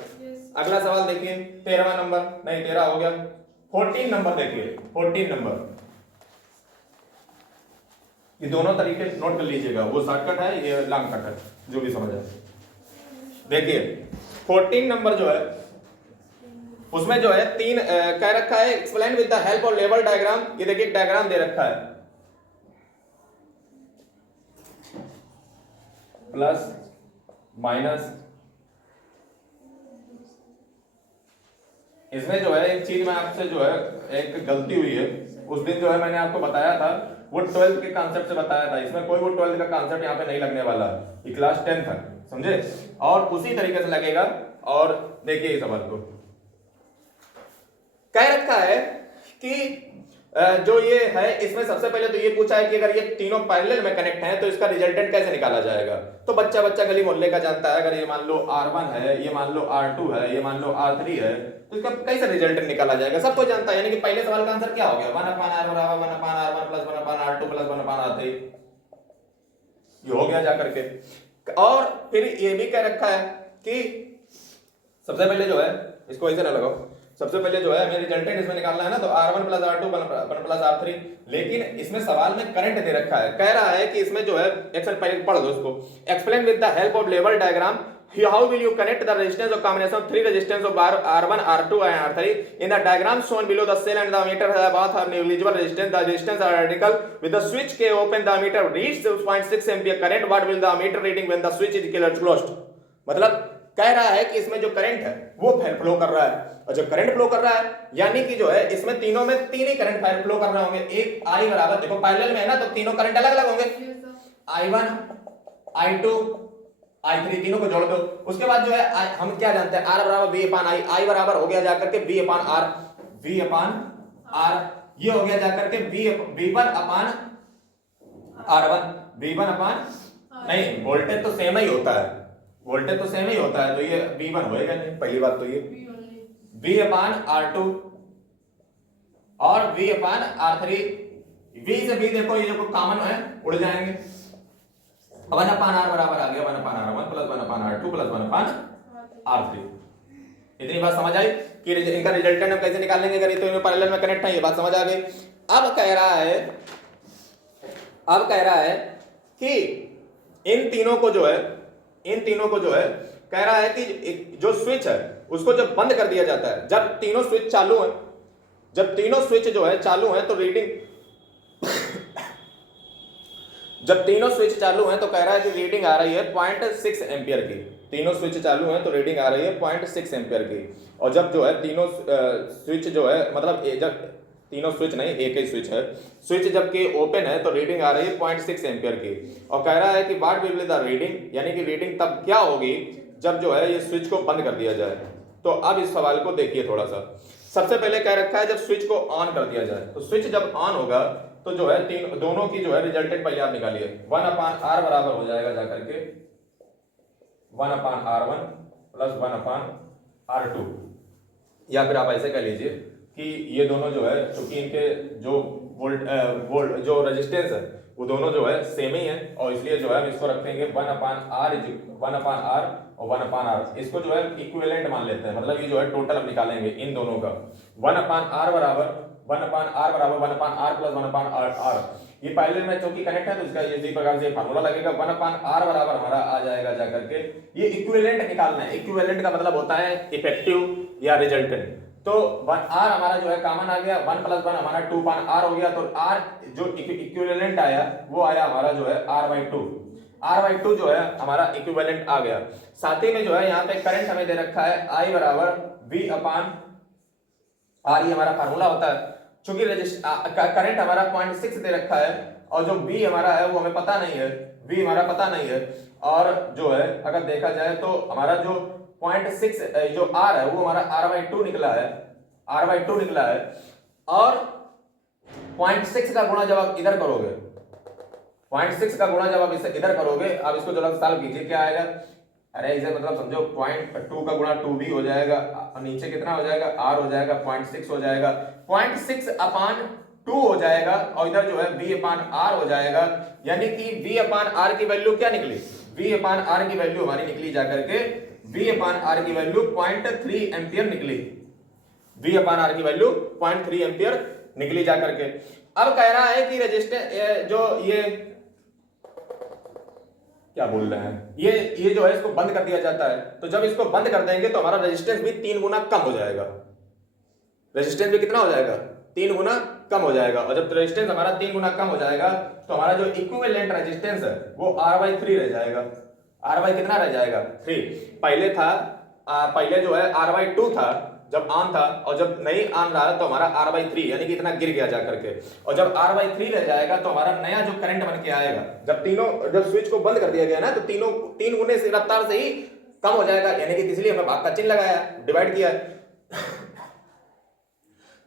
अगला सवाल देखिए 13वां नंबर, नहीं 13 हो गया, 14 नंबर देखिए, 14 नंबर, ये दोनों तरीके नोट कर लीजिएगा, वो शॉर्टकट है ये लॉन्ग कट है, जो भी समझ आए। देखिए 14 नंबर जो है उसमें जो है 3 कह रखा है explain with the help of level diagram, ये देखिए डायग्राम दे रखा है, प्लस माइनस, इसमें जो है एक चीज में आपसे जो है एक गलती हुई है, उस दिन जो है मैंने आपको बताया था वो 12th के कॉन्सेप्ट से बताया था, इसमें कोई वो 12th का कॉन्सेप्ट यहाँ पे नहीं लगने वाला है, ये क्लास 10th है, समझे, और उसी तरीके से लगेगा। और देखिए इस सवाल को कह रखा है कि जो ये है इसमें सबसे पहले तो ये पूछा है कि अगर ये तीनों पैरेलल में कनेक्ट हैं तो इसका रिजल्टेंट कैसे निकाला जाएगा। तो बच्चा गली मोहल्ले का जानता है, अगर ये मान लो R1 है, ये मान लो R2 है, ये मान लो R3 है, तो इसका कैसे रिजल्टेंट निकाला जाएगा सबको जानता है, यानी कि पहले सवाल का आंसर क्या हो गया 1/r बराबर 1/r1 plus 1/r2 plus 1/r3, ये हो गया जाकर के। और फिर ये भी कह रखा है कि सबसे पहले जो है इसको ऐसे ना लगाओ, सबसे पहले जो है हमें रिजल्टेंट इसमें निकालना है ना, तो R1 plus R2 1 plus R3, लेकिन इसमें सवाल में करंट दे रखा है, कह रहा है कि इसमें जो है एक्सेल पहले पढ़ दो इसको, explain with the help of level diagram how will you connect the resistance of combination of 3 resistance of R1 R2 and R3 in the diagram shown below. The cell and the ammeter both have negligible resistance, the resistance are identical, with the switch K open the ammeter reads 0.6 ampere current, what will the ammeter reading when the switch is closed। मतलब कह रहा है कि इसमें जो current है वो flow कर रहा है, और जब करंट फ्लो कर रहा है यानी कि जो है इसमें तीनों में 3 ही करंट फ्लो कर रहे होंगे, एक I बराबर देखो पैरेलल में है ना, तो तीनों करंट अलग अलग होंगे, I1 I2 I3 तीनों को जोड़ दो। उसके बाद जो है हम क्या जानते हैं, R बराबर V अपान I, I बराबर हो गया जाकर के V अपान R, V अपान R, ये हो गया जाकर के V1 अपान R1, V1 अपान, नहीं वोल्टेज तो सेम ही होता है, वोल्टेज तो सेम ही होता है, तो ये V1 होएगा नहीं, पहली बात तो ये V only. V अपान R2 और V अपान R3, V से V देखो ये जो कॉमन है उड़ जाएंगे, 1 अपान R बराबर आ गया 1 अपान R1 प्लस 1 अपान R2 प्लस 1 अपान R3। इतनी बात समझ आई कि इनका रिजल्टेंट हम कैसे निकालेंगे, अगर ये तो इनमें पैरेलल में कनेक्ट है, ये बात समझ आ गई। अब कह रहा है कि इन तीनों को जो है कह रहा है कि जो स्विच है उसको जब बंद कर दिया जाता है, जब तीनों स्विच चालू हैं, जब तीनों स्विच जो है चालू हैं तो रीडिंग जब तीनों स्विच चालू हैं तो कह रहा है कि रीडिंग आ रही है 0.6 एम्पियर की, तीनों स्विच चालू हैं तो रीडिंग आ रही है 0.6 एम्पियर की। और जब जो है तीनों स्विच जो है मतलब जब तीनों स्विच नहीं एक ही स्विच है, स्विच जबकि ओपन है तो रीडिंग आ रही है 0.6 एम्पियर की। और कह रहा है कि what will be the reading, यानी कि रीडिंग तब क्या होगी जब जो है ये स्विच को बंद कर दिया जाए। तो अब इस सवाल को देखिए थोड़ा सा। सबसे पहले कह रखा है जब स्विच को ऑन कर दिया जाए, तो स्विच जब ऑन होगा तो जो है दोनों की जो है रिजल्टेंट पहले आप निकालिए, 1 अपान R बराबर हो जाएगा जाकर के 1 अपान R1 प्लस 1 अपान R2, या फिर आप ऐसे कह लीजिए कि ये दोनों जो है चूंकि इनके जो वोल्ट जो रेजिस्टेंस है वो दोनों जो है सेम ही है, और इसलिए जो है हम इसको रखेंगे 1 अपान R और 1 अपान R, इसको जो है इक्विवेलेंट मान लेते हैं, मतलब ये जो है टोटल हम निकालेंगे इन दोनों का। 1 अपान R बराबर 1 अपान R प्लस 1 अपान R, ये पैरेलल में चूंकि कनेक्ट है तो इसका इसी प्रकार से फार्मूला लगेगा। 1 अपान R बराबर हमारा आ जाएगा जाकर के, ये इक्विवेलेंट निकालना है, इक्विवेलेंट का मतलब होता है इफेक्टिव या रिजल्टेंट। तो 1 R हमारा जो है कॉमन आ गया, 1 प्लस 1 हमारा 2 अपान R हो गया, तो R जो इक्विवेलेंट आया वो आया हमारा जो है R/2 जो है हमारा इक्विवेलेंट आ गया। साथ ही में जो है यहाँ पे करंट हमें दे रखा है I बराबर V अपान R, ये हमारा फार्मूला होता है। चूंकि करंट हमारा 0.6 दे रखा है और जो V हमारा है वो हमें पता नहीं है, V हमारा पता नहीं है, और जो है अगर देखा जाए तो हमारा जो 0.6 जो R है वो हमारा R/2 निकला है, R/2 निकला है, और 0.6 का गुणा जब आप इधर करोगे, 0.6 का गुणा जब आप इसे इधर करोगे, आप इसको जरा सॉल्व कीजिए क्या आएगा। अरे इसे मतलब समझो 0.2 का गुणा 2V हो जाएगा, नीचे कितना हो जाएगा R हो जाएगा, 0.6 हो जाएगा, 0.6 अपान 2 हो जाएगा, और इधर जो है V अपान R हो जाएगा, यानी कि V अपान R की वैल्यू क्या निकली, V अपान R की वैल्यू हमारी निकली जाकर के V अपान R की वैल्यू 0.3 एम्पियर निकली, V अपान R की वैल्यू 0.3 एम्पियर निकली जाकर के। अब कह रहा है कि रेजिस्टेंस जो ये क्या बोल रहे हैं, ये जो है इसको बंद कर दिया जाता है, तो जब इसको बंद कर देंगे तो हमारा रेजिस्टेंस भी 3 गुना कम हो जाएगा, रेजिस्टेंस भी कितना हो जाएगा 3 गुना कम हो जाएगा। और जब रेजिस्टेंस हमारा 3 गुना कम हो जाएगा तो हमारा जो इक्विवेलेंट रेजिस्टेंस है वो R/3 रह जाएगा, R कितना रह जाएगा 3, पहले था पहले जो है R/2 था जब ऑन था, और जब नहीं ऑन रहा तो हमारा R/3 यानी कि इतना गिर गया जाकर के, और जब R/3 रह जाएगा तो हमारा नया जो करंट बन के आएगा जब स्विच को बंद कर दिया गया ना तो 3 गुने से रफ्तार से ही कम हो जाएगा, यानी कि इसलिए हमें भाग का चिन्ह लगाया, डिवाइड किया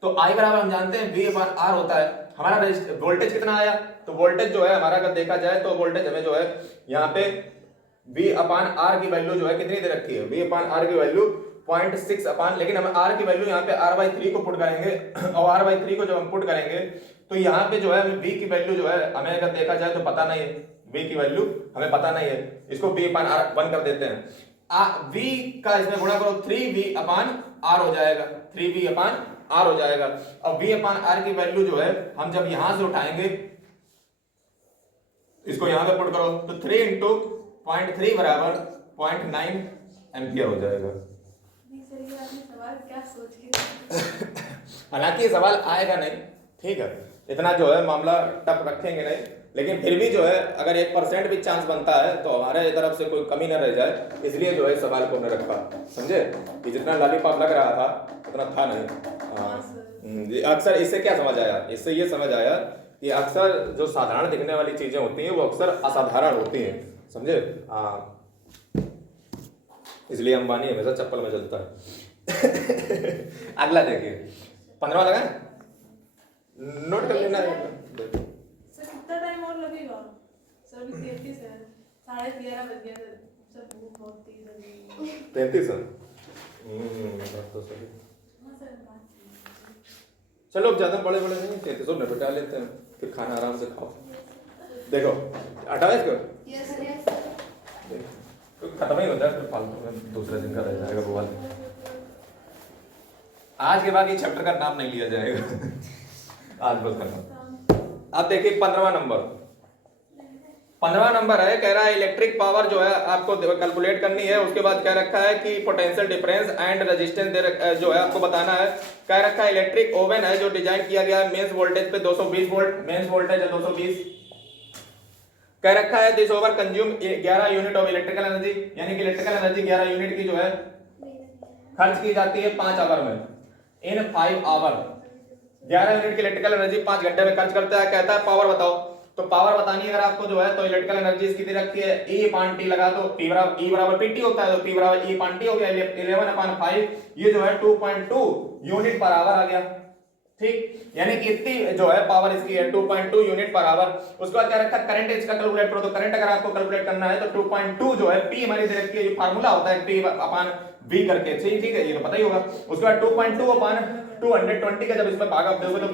तो I बराबर हम जानते हैं V अपान R होता है। हमारा वोल्टेज कितना आया, तो वोल्टेज जो है हमारा अगर देखा जाए तो वोल्टेज हमें जो है यहाँ पे V अपान R की वैल्यू जो है कितनी दे रखी है, V अपान R की वैल्यू 0.6 अपान, लेकिन हम R की वैल्यू यहाँ पे R/3 को पुट करेंगे, और R/3 को जब हम पुट करेंगे तो यहाँ पे जो है हमें V की वैल्यू जो है हमें अगर देखा जाए तो पता नहीं है, V की वैल्यू हमें पता नहीं है, इसको V अपान R 1 कर देते हैं, V का इसमें गुणा करो 3V अपान R हो जाएगा, 3V अपान R हो जाएगा। और V अपान R की वैल्यू जो है हम जब यहां से उठाएंगे इसको यहां पे पुट करो तो 3 × 0.3 बराबर 0.9 एम्पियर हो जाएगा। सवाल क्या सोच के हालांकि ये सवाल आएगा नहीं, ठीक है, इतना जो है मामला टफ रखेंगे नहीं, लेकिन फिर भी जो है अगर 1% भी चांस बनता है तो हमारे तरफ से कोई कमी न रह जाए, इसलिए जो है इस सवाल को हमने रखा, समझे कि जितना लॉलीपॉप लग रहा था उतना था नहीं। हाँ, अक्सर इससे क्या समझ आया, इससे ये समझ आया ये अक्सर जो साधारण दिखने वाली चीजें होती हैं वो अक्सर असाधारण होती हैं, समझे? हाँ, इसलिए अंबानी हमेशा चप्पल में चलता है। अगला देखिए, 15वां लगा है? नोट कर लेना है। सर कितना टाइम और लगेगा? सर अभी 33 है, 11:30 बज गया सर भूख बहुत तेज लगी। 33 है। बात तो सही। हाँ सर बात चलो अब ज्यादा बड़े बड़े नहीं, 33 निपटा लेते हैं, फिर खाना आराम से खाओ। देखो हटाओ इसको, यस यस तो खत्म ही हो जाए, फिर फालतू में दूसरे दिन का रह जाएगा वो वाला। आज के बाद ये चैप्टर का नाम नहीं लिया जाएगा। आज बस करना। अब देखिए 15वां नंबर, 15वां नंबर है, कह रहा है इलेक्ट्रिक पावर जो है आपको कैलकुलेट करनी है। उसके बाद कह रखा है कि पोटेंशियल डिफरेंस एंड रेजिस्टेंस जो है आपको बताना है। कह रखा है इलेक्ट्रिक ओवन है जो डिजाइन किया गया है मेंस वोल्टेज पे 220 वोल्ट, मेंस वोल्टेज है 220। कह रखा है this oven consume 11 unit of electrical energy, यानी कि इलेक्ट्रिकल एनर्जी 11 यूनिट की जो है खर्च की जाती है 5 आवर में, इन 5 आवर। 11 यूनिट की इलेक्ट्रिकल एनर्जी 5 घंटे में खर्च करता है। कहता है पावर बताओ, तो पावर बतानी है अगर आपको जो है तो इलेक्ट्रिकल एनर्जी कितनी रखी है, E अपान T लगा दो, P बराबर E बराबर PT होता है, तो P बराबर E अपान T हो गया, 11/5, ये जो है 2.2 यूनिट पर आवर आ गया। ठीक, यानी कि इतनी जो है पावर इसकी है 2.2 यूनिट पर आवर। उसके बाद क्या रखा है करंट इसका कैलकुलेट करो, तो करंट अगर आपको कैलकुलेट करना है तो 2.2 जो है P हमारी दे रखी है, ये फार्मूला होता है P अपान V करके, ठीक है, ये तो पता ही होगा। उसके बाद 2.2 अपान 220 का जब इसमें भाग आप दोगे तो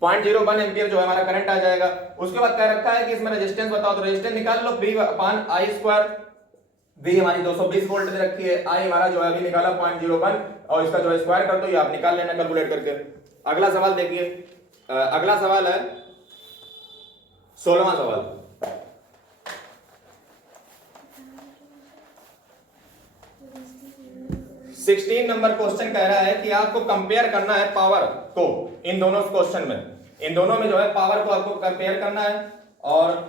0.01 एम्पियर जो है हमारा करंट आ जाएगा। उसके बाद कह रखा है कि इसमें रेजिस्टेंस बताओ, तो रेजिस्टेंस निकाल लो V upon I square. V हमारी 220 वोल्ट दे रखी है, I हमारा जो है अभी निकाला 0.01 और इसका जो है स्क्वायर कर दो, ये आप निकाल लेना कैलकुलेट करके। अगला सवाल देखिए, अगला सवाल है 16वां सवाल। सिक्सटीन नंबर क्वेश्चन कह रहा है कि आपको कंपेयर करना है पावर को इन दोनों क्वेश्चन में, इन दोनों में जो है पावर को आपको कंपेयर करना है। और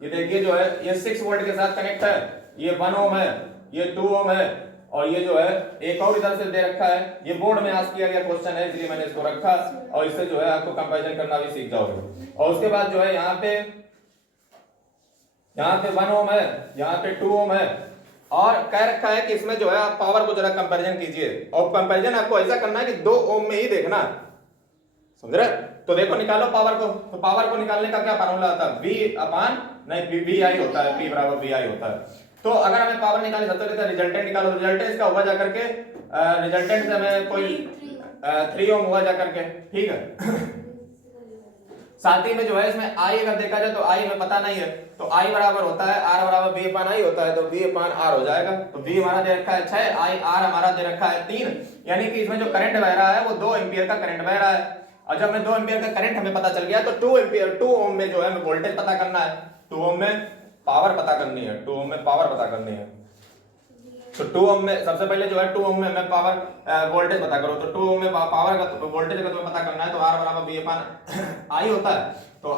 ये देखिए जो है ये 6 वोल्ट के साथ कनेक्ट है, ये 1 ओम है, ये 2 ओम है, और ये जो है एक और इधर से दे रखा है। ये बोर्ड में आज किया गया क्वेश्चन है इसलिए मैंने इसको रखा, और इससे जो है आपको कंपैरिजन करना भी सीख जाओगे। और उसके बाद जो है यहाँ पे 1 ओम है, यहाँ पे 2 ओम है, और कह रखा है कि इसमें जो है आप पावर को जरा कंपैरिजन कीजिए, और कंपैरिजन आपको ऐसा करना है कि 2 ओम में ही देखना, समझ रहे? तो देखो निकालो पावर को, तो पावर को निकालने का क्या फार्मूला होता है, V अपान नहीं VI होता है, P बराबर VI होता है। तो अगर हमें पावर निकालनी सबसे पहले रिजल्टेंट निकालो, रिजल्टेंट इसका होगा जाकर के रिजल्टेंट से हमें कोई 3 ओम हुआ जाकर के, ठीक है। साथ ही में जो है इसमें I अगर देखा जाए तो I में पता नहीं है, तो I बराबर होता है R बराबर V अपान I होता है, तो V अपान R हो जाएगा। तो V हमारा दे रखा है 6, I R हमारा दे रखा है 3, यानी कि इसमें जो करंट बह रहा है वो 2 एम्पियर का करंट बह रहा है। और जब हमें 2 एम्पियर का करंट हमें पता चल गया तो 2 ओम में जो है हमें वोल्टेज पता करना है, 2 ओम में पावर पता करनी है, 2 ओम में पावर पता करनी है। तो 2 ओम में सबसे पहले जो है 2 ओम में हमें पावर वोल्टेज पता करो, तो 2 ओम में पावर का वोल्टेज का तुम्हें पता करना है, तो R बराबर V अपान I होता है, तो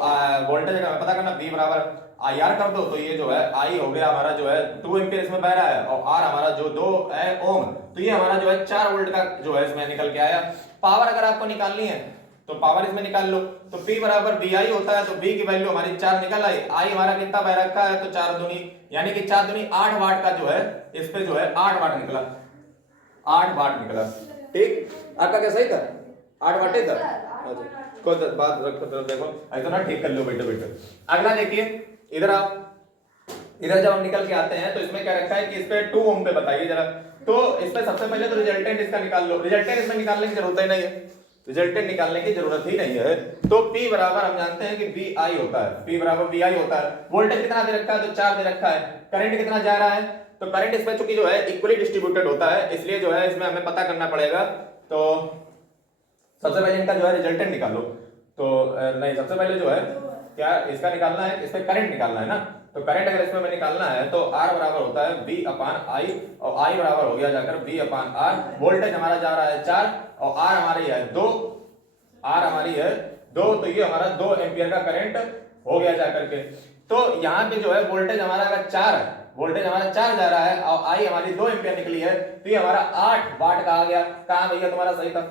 वोल्टेज का हमें पता करना, V बराबर IR कर दो, तो ये जो है I हो गया हमारा जो है 2 एम्पियर इसमें बह रहा है, और R हमारा जो 2 है ओम, तो ये हमारा जो है 4 वोल्ट का जो है इसमें निकल के आया। पावर अगर आपको निकालनी है तो पावर इसमें निकाल लो, तो P बराबर VI होता है, तो V की वैल्यू हमारी 4 निकल आई, I हमारा कितना बह रखा है, तो 4 दूनी, यानी कि 4 दूनी 8 वाट का जो है इस पे जो है 8 वाट निकला, 8 वाट निकला। ठीक, आपका क्या सही था, 8 वाट ही था। कोई बात रखो, देखो ऐसा ना ठीक कर लो बेटे बेटे। अगला देखिए, इधर आओ, इधर जब हम निकल के आते हैं तो इसमें क्या रखा है कि इस पे 2 ओम पे बताइए जरा, तो इस पे सबसे पहले तो रिजल्टेंट इसका निकाल लो, रिजल्टेंट इसमें निकालने की जरूरत ही नहीं है, रिजल्टेंट निकालने की जरूरत ही नहीं है। तो P बराबर हम जानते हैं कि VI होता है, P बराबर VI होता है। वोल्टेज कितना दे रखा है, तो 4 दे रखा है। करंट कितना जा रहा है, तो करंट इसमें चूंकि जो है इक्वली डिस्ट्रीब्यूटेड होता है, इसलिए जो है इसमें हमें पता करना पड़ेगा। तो सबसे पहले इनका जो है रिजल्टेंट निकालो, तो नहीं सबसे पहले जो है क्या इसका निकालना है, इस पे करंट निकालना है ना, तो करंट अगर इसमें निकालना है तो R बराबर होता है V अपान I, और I बराबर हो गया जाकर V अपान R। वोल्टेज हमारा जा रहा है 4 और R हमारी है 2, R हमारी है 2, तो ये हमारा 2 एम्पियर का करंट हो गया जाकर के। तो यहाँ पे जो है वोल्टेज हमारा अगर 4 है, वोल्टेज हमारा 4 जा रहा है और I हमारी 2 एम्पियर निकली है, तो ये हमारा 8 वाट का आ गया। कहाँ भैया तुम्हारा सही था,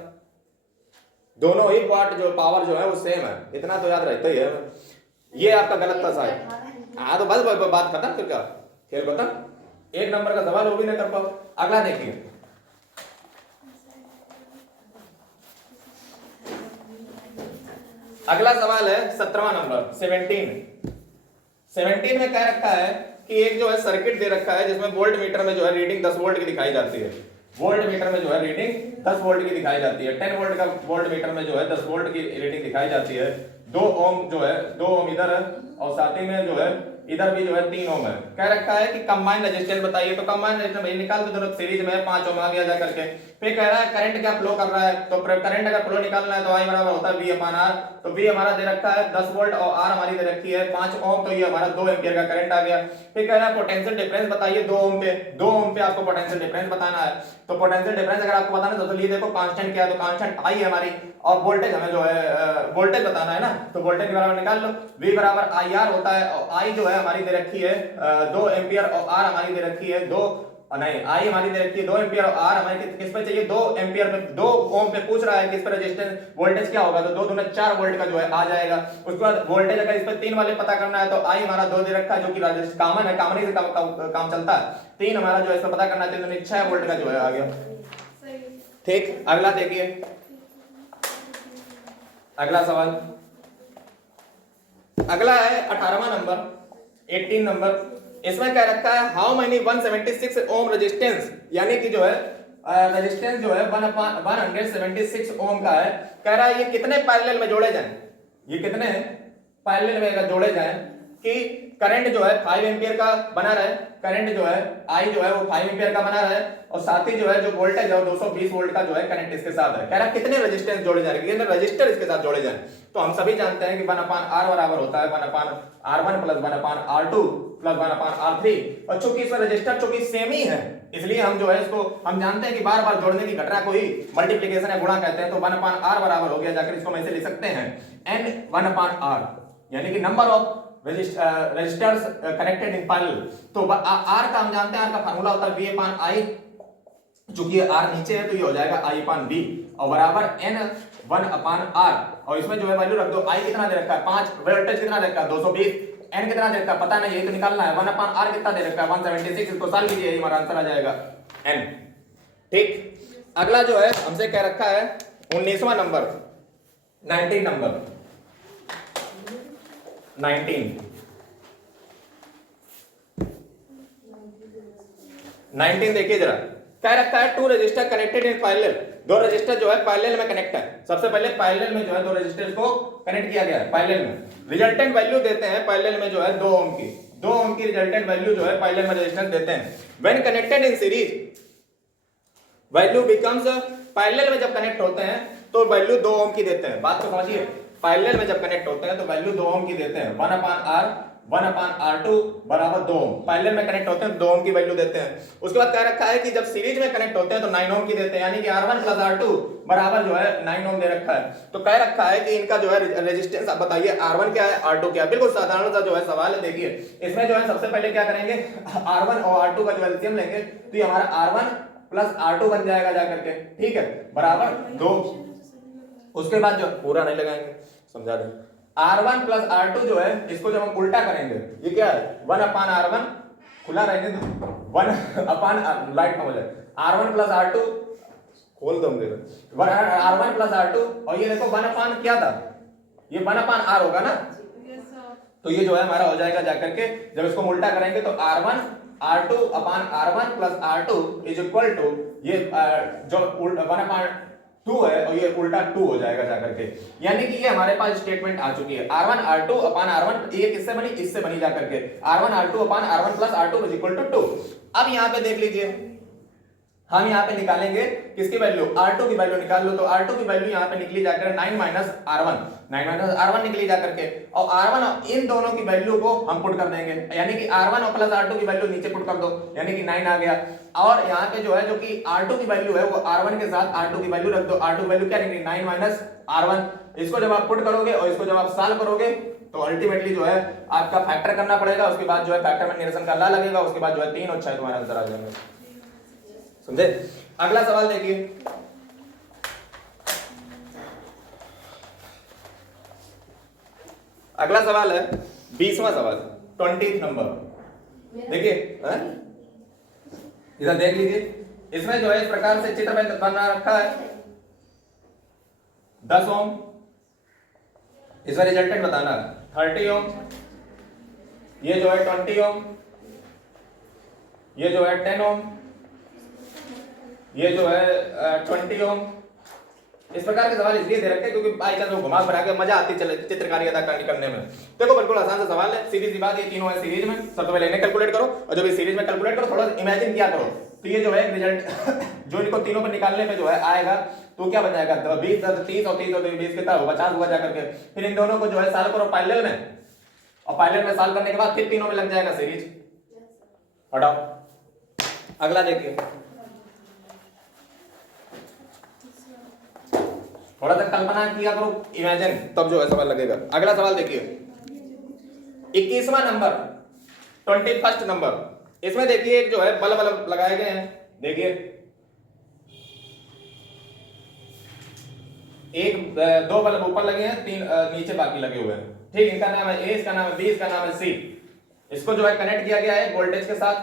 दोनों ही पार्ट जो पावर जो है वो सेम है, इतना तो याद रहता ही है। ये आपका गलत था शायद। हाँ तो बस बात खत्म, फिर क्या खेल खत्म, एक नंबर का सवाल वो भी ना कर पाओ। अगला देखिए, अगला सवाल है 17वां नंबर 17 में क्या रखा है कि एक जो है सर्किट दे रखा है जिसमें वोल्ट मीटर में जो है रीडिंग 10 वोल्ट की दिखाई जाती है। वोल्ट मीटर में जो है रीडिंग 10 वोल्ट की दिखाई जाती है। 10 वोल्ट का वोल्ट मीटर में जो है 10 वोल्ट की रीडिंग दिखाई जाती है। 2 ओम जो है 2 ओम इधर है और साथ ही में जो है इधर भी जो है 3 ओम है। क्या रखा है कि कंबाइंड रेजिस्टेंस बताइए, तो कंबाइंड रेजिस्टेंस निकाल दो दोनों सीरीज में 5 ओम आ गया जा करके। फिर कह रहा है करंट क्या फ्लो कर रहा है, तो करंट अगर फ्लो निकालना है तो I बराबर होता है V अपान R। तो V हमारा दे रखा है 10 वोल्ट और R हमारी दे रखी है 5 ओम, तो ये हमारा 2 एम्पीयर का करंट आ गया। फिर कह रहा है पोटेंशियल डिफरेंस बताइए 2 ओम पे आपको पोटेंशियल डिफरेंस बताना है। तो पोटेंशियल डिफरेंस अगर आपको बताना है तो लिए देखो कांस्टेंट क्या है, तो कांस्टेंट I है हमारी, और वोल्टेज हमें जो है वोल्टेज बताना है ना, तो वोल्टेज के बराबर निकाल लो। V बराबर IR होता है और I जो है हमारी दे रखी है 2 एम्पीयर और R हमारी दे रखी है 2 नहीं I हमारी दे रखी है 2 एम्पीयर और R हमारे किस पे चाहिए 2 एम्पीयर पे 2 ओम पे पूछ रहा है कि इस पर रेजिस्टेंस वोल्टेज क्या होगा, तो 2 दूना 4 वोल्ट का जो है आ जाएगा। उसके बाद वोल्टेज अगर इस पे 3 वाले पता करना है तो I हमारा 2 दे रखा है जो कि कॉमन है, कॉमन से काम चलता है। 3 हमारा जो है इस पे पता करना है तो 6 वोल्ट का जो है आ गया। ठीक, अगला देखिए, अगला सवाल, अगला है 18वां नंबर 18 नंबर। इसमें क्या रखा है हाउ मेनी 176 ओम रेजिस्टेंस, यानी कि जो है रेजिस्टेंस जो है 176 ओम का है। कह रहा है ये कितने पैरेलल में जोड़े जाएं, ये कितने पैरेलल में अगर जोड़े जाएं कि करंट जो है 5 एम्पीयर का बना रहे, करंट जो है I जो है वो 5 एम्पीयर का बना रहे और साथ ही जो है जो वोल्टेज है वो 220 वोल्ट का जो है करंट इसके साथ है। कह रहा है कितने रेजिस्टेंस जोड़े जाएंगे, कितने रजिस्टर इसके साथ जोड़े जाएं। तो हम सभी जानते हैं कि 1/R बराबर होता है 1/R1 plus 1/R2 plus 1/R3, और चूंकि इसमें रजिस्टर चूंकि सेम ही है इसलिए हम जो है इसको हम जानते हैं कि बार बार जोड़ने की घटना को ही मल्टीप्लिकेशन या गुणा कहते हैं। तो 1/R बराबर हो गया, जाकर इसको हम ऐसे लिख सकते हैं N1/R, यानी कि number of resistors connected in parallel. तो R का हम जानते हैं, R का फार्मूला होता है V/I, चूंकि R नीचे है तो ये हो जाएगा I/V और बराबर N1/R, और इसमें जो है वैल्यू रख दो। I कितना दे रखा है 5, वोल्टेज कितना दे रखा है 220, N कितना दे रखा है पता नहीं, यही तो निकालना है। 1/R कितना दे रखा है 176, इसको सॉल्व कीजिए, यही हमारा आंसर आ जाएगा N। ठीक, अगला जो है हमसे कह रखा है 19वां नंबर 19 नंबर 19 देखिए जरा, क्या रखा है 2 register connected in parallel, 2 register जो है पैरेलल में कनेक्ट है। सबसे पहले पैरेलल में जो है 2 रजिस्टर्स को कनेक्ट किया गया है पैरेलल में। रिजल्टेंट वैल्यू देते हैं पैरेलल में जो है 2 ओम की, 2 ओम की रिजल्टेंट वैल्यू जो है पैरेलल में रेजिस्टेंस देते हैं। When connected in series value becomes, parallel में जब कनेक्ट होते हैं तो वैल्यू 2 ओम की देते हैं। बात को समझिए, पैरेलल में जब कनेक्ट होते हैं तो वैल्यू 2 ओम की देते हैं। 1/R 1/R2 बराबर 2 ओम, पैरेलल में कनेक्ट होते हैं 2 ओम की वैल्यू देते हैं। उसके बाद क्या रखा है कि जब सीरीज में कनेक्ट होते हैं तो 9 ओम की देते हैं, यानी कि R1 प्लस R2 बराबर जो है 9 ओम दे रखा है। तो कह रखा है कि इनका जो है रेजिस्टेंस आप बताइए R1 क्या है R2 क्या है। बिल्कुल साधारण सा जो है सवाल है। देखिए इसमें जो है सबसे पहले क्या करेंगे R1 और R2 का जो एलसीएम लेंगे तो ये हमारा R1 प्लस R2 बन जाएगा जाकर के, ठीक है, बराबर 2। उसके बाद जो पूरा नहीं लगाएंगे, समझा दें, R1 प्लस R2 जो है इसको जब हम उल्टा करेंगे ये क्या है 1/R1 खुला रहने दो, 1/R लाइट कम हो जाए, R1 प्लस R2 खोल दूंगे R1 प्लस R2, और ये देखो 1/, क्या था ये 1/R होगा ना, तो ये जो है हमारा हो जाएगा जाकर के जब इसको उल्टा करेंगे तो R1 R2 upon R1 plus R2 is equal to ये जो 1/2 है और ये उल्टा 2 हो जाएगा जाकर के, यानी कि ये हमारे पास स्टेटमेंट आ चुकी है। R1 R2 अपान R1, ये किससे बनी, इससे बनी जाकर के R1 R2 upon R1 plus R2 is equal to 2। अब यहाँ पे देख लीजिए हम यहाँ पे निकालेंगे किसकी वैल्यू, R2 की वैल्यू निकाल लो। तो R2 की वैल्यू यहाँ पे निकली जाकर 9 R1 निकली जाकर के, और R1 इन दोनों की वैल्यू को हम पुट कर देंगे, यानी कि R1 और प्लस R2 की वैल्यू नीचे पुट कर दो, यानी कि 9 आ गया। और यहाँ पे जो है जो कि R2 की वैल्यू है वो R1 के साथ R2 की वैल्यू रख दो। R2 की वैल्यू क्या निकली 9 R1। इसको जब आप पुट करोगे और इसको जब आप सॉल्व करोगे तो अल्टीमेटली जो है आपका फैक्टर करना पड़ेगा, उसके बाद जो है फैक्टर में निरसन का ला लगेगा, उसके बाद जो है 3 और 6 तुम्हारा आंसर आ जाएंगे, समझे। अगला सवाल देखिए, अगला सवाल है 20वां सवाल, 20th नंबर। देखिए इधर देख लीजिए, इसमें जो है इस प्रकार से चित्र में बना रखा है 10 ओम, इसका रिजल्टेंट बताना है 30 ओम, ये जो है 20 ओम, ये जो है 10 ओम, ये जो है 20 ओम। इस प्रकार के सवाल इसलिए दे रखे क्योंकि बाई चांस वो घुमा फिरा के मजा आती चले चित्रकारी अदा करने में। देखो बिल्कुल आसान सा सवाल है, सीधी सी बात, ये तीनों है सीरीज में। सबसे पहले इन्हें कैलकुलेट करो और जब ये सीरीज में कैलकुलेट करो थोड़ा इमेजिन किया करो, तो ये जो है रिजल्ट जो इनको तीनों पर निकालने पे जो है आएगा तो क्या बन जाएगा, 20 30 और 30 और 20 कितना होगा, 50 हुआ जाकर के। फिर इन दोनों को जो है सॉल्व करो पैरेलल में, और पैरेलल में सॉल्व करने के बाद फिर तीनों में लग जाएगा सीरीज। हटाओ, अगला देखिए, थोड़ा सा कल्पना किया करो, इमेजिन, तब जो है सवाल लगेगा। अगला सवाल देखिए 21वां नंबर, 21st नंबर। इसमें देखिए एक जो है बल्ब बल्ब लगाए गए हैं, देखिए एक दो बल्ब ऊपर लगे हैं, 3 नीचे बाकी लगे हुए हैं, ठीक। इनका नाम है ए, इसका नाम है बी, इसका नाम है सी। इसको जो है कनेक्ट किया गया है वोल्टेज के साथ।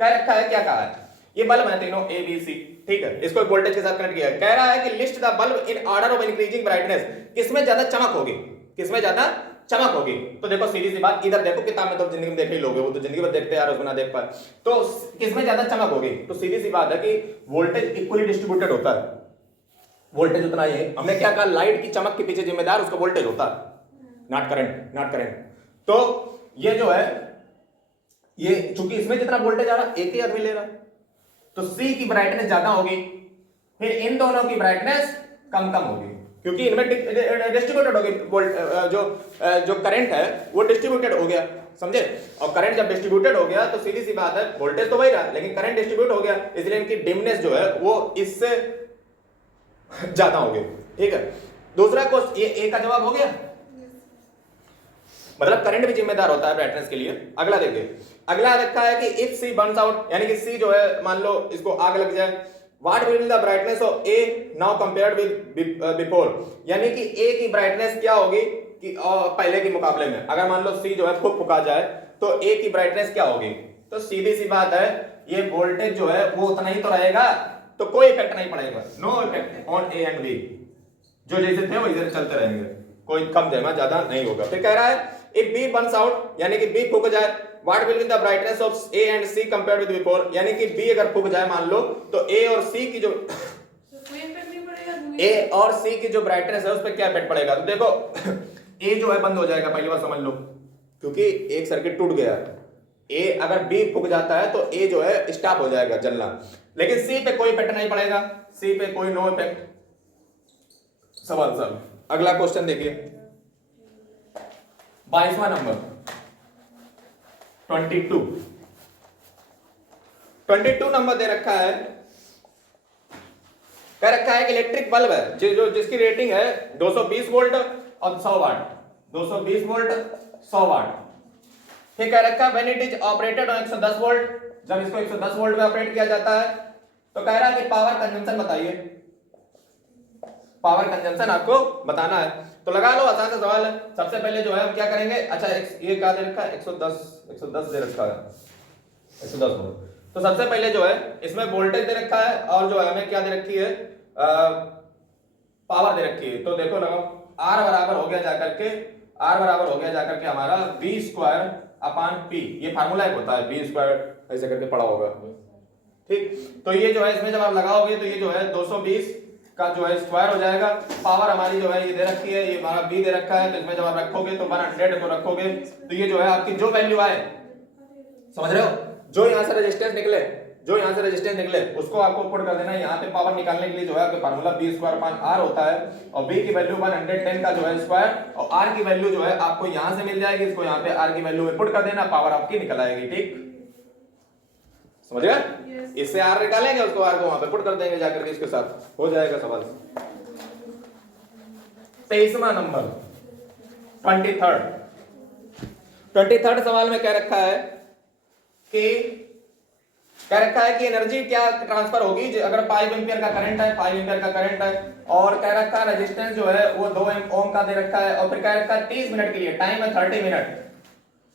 कह रखा है, क्या कहा है, ये बल्ब है तीनों ए बी सी, ठीक है। इसको वोल्टेज के साथ कनेक्ट किया है। कह रहा है कि list the bulb in order of increasing brightness, किसमें ज्यादा चमक होगी, किसमें ज्यादा चमक होगी। तो देखो सीधी सी बात, इधर देखो, किताब में तो जिंदगी में देखे ही लोगे, वो तो जिंदगी में देखते यार, उसको ना देख पाए, तो किसमें ज्यादा चमक होगी। तो सीधी सी बात है कि वोल्टेज इक्वली डिस्ट्रीब्यूटेड होता है, वोल्टेज उतना ही है। हमने क्या कहा, लाइट की चमक के पीछे जिम्मेदार उसका वोल्टेज होता है, नॉट करंट, नॉट करंट। तो ये जो है, ये चूंकि इसमें जितना वोल्टेज आ रहा एक ही आदमी ले रहा, तो सी की ब्राइटनेस ज्यादा होगी, फिर इन दोनों की ब्राइटनेस कम कम होगी, क्योंकि इनमें डिस्ट्रीब्यूटेड होगी जो करंट है वो डिस्ट्रीब्यूटेड हो गया, समझे। और करंट जब डिस्ट्रीब्यूटेड हो गया तो सीधी सी बात है, वोल्टेज तो वही रहा लेकिन करंट डिस्ट्रीब्यूट हो गया, इसलिए इनकी डिमनेस जो है वो इससे ज्यादा हो गई, ठीक है। दूसरा क्वेश्चन, ये ए का जवाब हो गया, मतलब करंट भी जिम्मेदार होता है ब्राइटनेस के लिए। अगला देखिए, अगला रखा है कि इफ सी बर्न्स आउट, यानी कि सी जो है मान लो इसको आग लग जाए, what will be the brightness of A now compared with before, यानी कि ए की ब्राइटनेस क्या होगी कि पहले के मुकाबले में। अगर मान लो सी जो है फुका जाए तो ए की ब्राइटनेस क्या होगी। तो सीधी सी बात है, ये वोल्टेज जो है वो उतना ही तो रहेगा, तो कोई इफेक्ट नहीं पड़ेगा, no effect on A and B, जो जैसे थे वैसे चलते रहेंगे, कोई कम जमा ज्यादा नहीं होगा। फिर कह रहा है इफ बी बर्न्स आउट, यानी कि बी फूक जाए, what will be the brightness of A and C compared with before, यानी कि बी अगर फूक जाए मान लो, तो ए और सी की जो ए और सी की जो ब्राइटनेस है उस पर क्या इफेक्ट पड़ेगा। तो देखो ए जो है बंद हो जाएगा, पहली बार समझ लो, क्योंकि एक सर्किट टूट गया। ए अगर बी फूक जाता है तो ए जो है स्टॉप हो जाएगा जलना, लेकिन सी पे कोई इफेक्ट नहीं पड़ेगा, सी पे कोई नो इफेक्ट। सवाल सर, अगला क्वेश्चन देखिए 22वां नंबर 22 नंबर दे रखा है, कह रखा है कि इलेक्ट्रिक बल्ब है जो जिसकी रेटिंग है 220 वोल्ट और 100 वाट, 220 वोल्ट 100 वाट। फिर कह रखा है when it is operated on 110 volt, जब इसको 110 वोल्ट में ऑपरेट किया जाता है, तो कह रहा है कि पावर कंजम्पशन बताइए, पावर कंजम्पशन आपको बताना है। तो लगा लो, आसान सा सवाल है। सबसे पहले जो है हम क्या करेंगे, अच्छा ये क्या दे रखा है, 110 दे रखा है, 110 वोल्ट। तो सबसे पहले जो है इसमें वोल्टेज दे रखा है और जो है हमें क्या दे रखी है, पावर दे रखी है। तो देखो लगाओ, R बराबर हो गया जाकर के हमारा V स्क्वायर अपॉन P, ये फार्मूला एक होता है, V स्क्वायर ऐसे करके पढ़ा होगा, ठीक। तो ये जो है इसमें जब आप लगाओगे तो ये जो है 220 का जो है स्क्वायर हो जाएगा। पावर हमारी जो है ये दे रखी है, ये हमारा B दे रखा है, तो इसमें जब आप रखोगे तो 100 को रखोगे तो ये जो है आपकी जो वैल्यू आए, समझ रहे हो, जो यहाँ से रेजिस्टेंस निकले उसको आपको पुट कर देना। यहाँ पे पावर निकालने के लिए जो है आपका formula B square upon R होता है, और B की वैल्यू 110 का जो है स्क्वायर, और R की वैल्यू जो है आपको यहाँ से मिल जाएगी, इसको यहाँ पे R की वैल्यू में पुट कर देना, पावर आपकी निकल आएगी, ठीक, समझ गए। इससे R निकालेंगे, उसको R को वहां पे पुट कर देंगे जाकर के, इसके साथ हो जाएगा सवाल। 23वां नंबर 23rd सवाल में क्या रखा है कि कह रखा है कि एनर्जी क्या ट्रांसफर होगी अगर 5 एम्पियर का करंट है, 5 एम्पियर का करंट है, और कह रखा है रेजिस्टेंस जो है वो 2 ओम का दे रखा है, और फिर कह रखा है 30 मिनट के लिए, टाइम है 30 मिनट।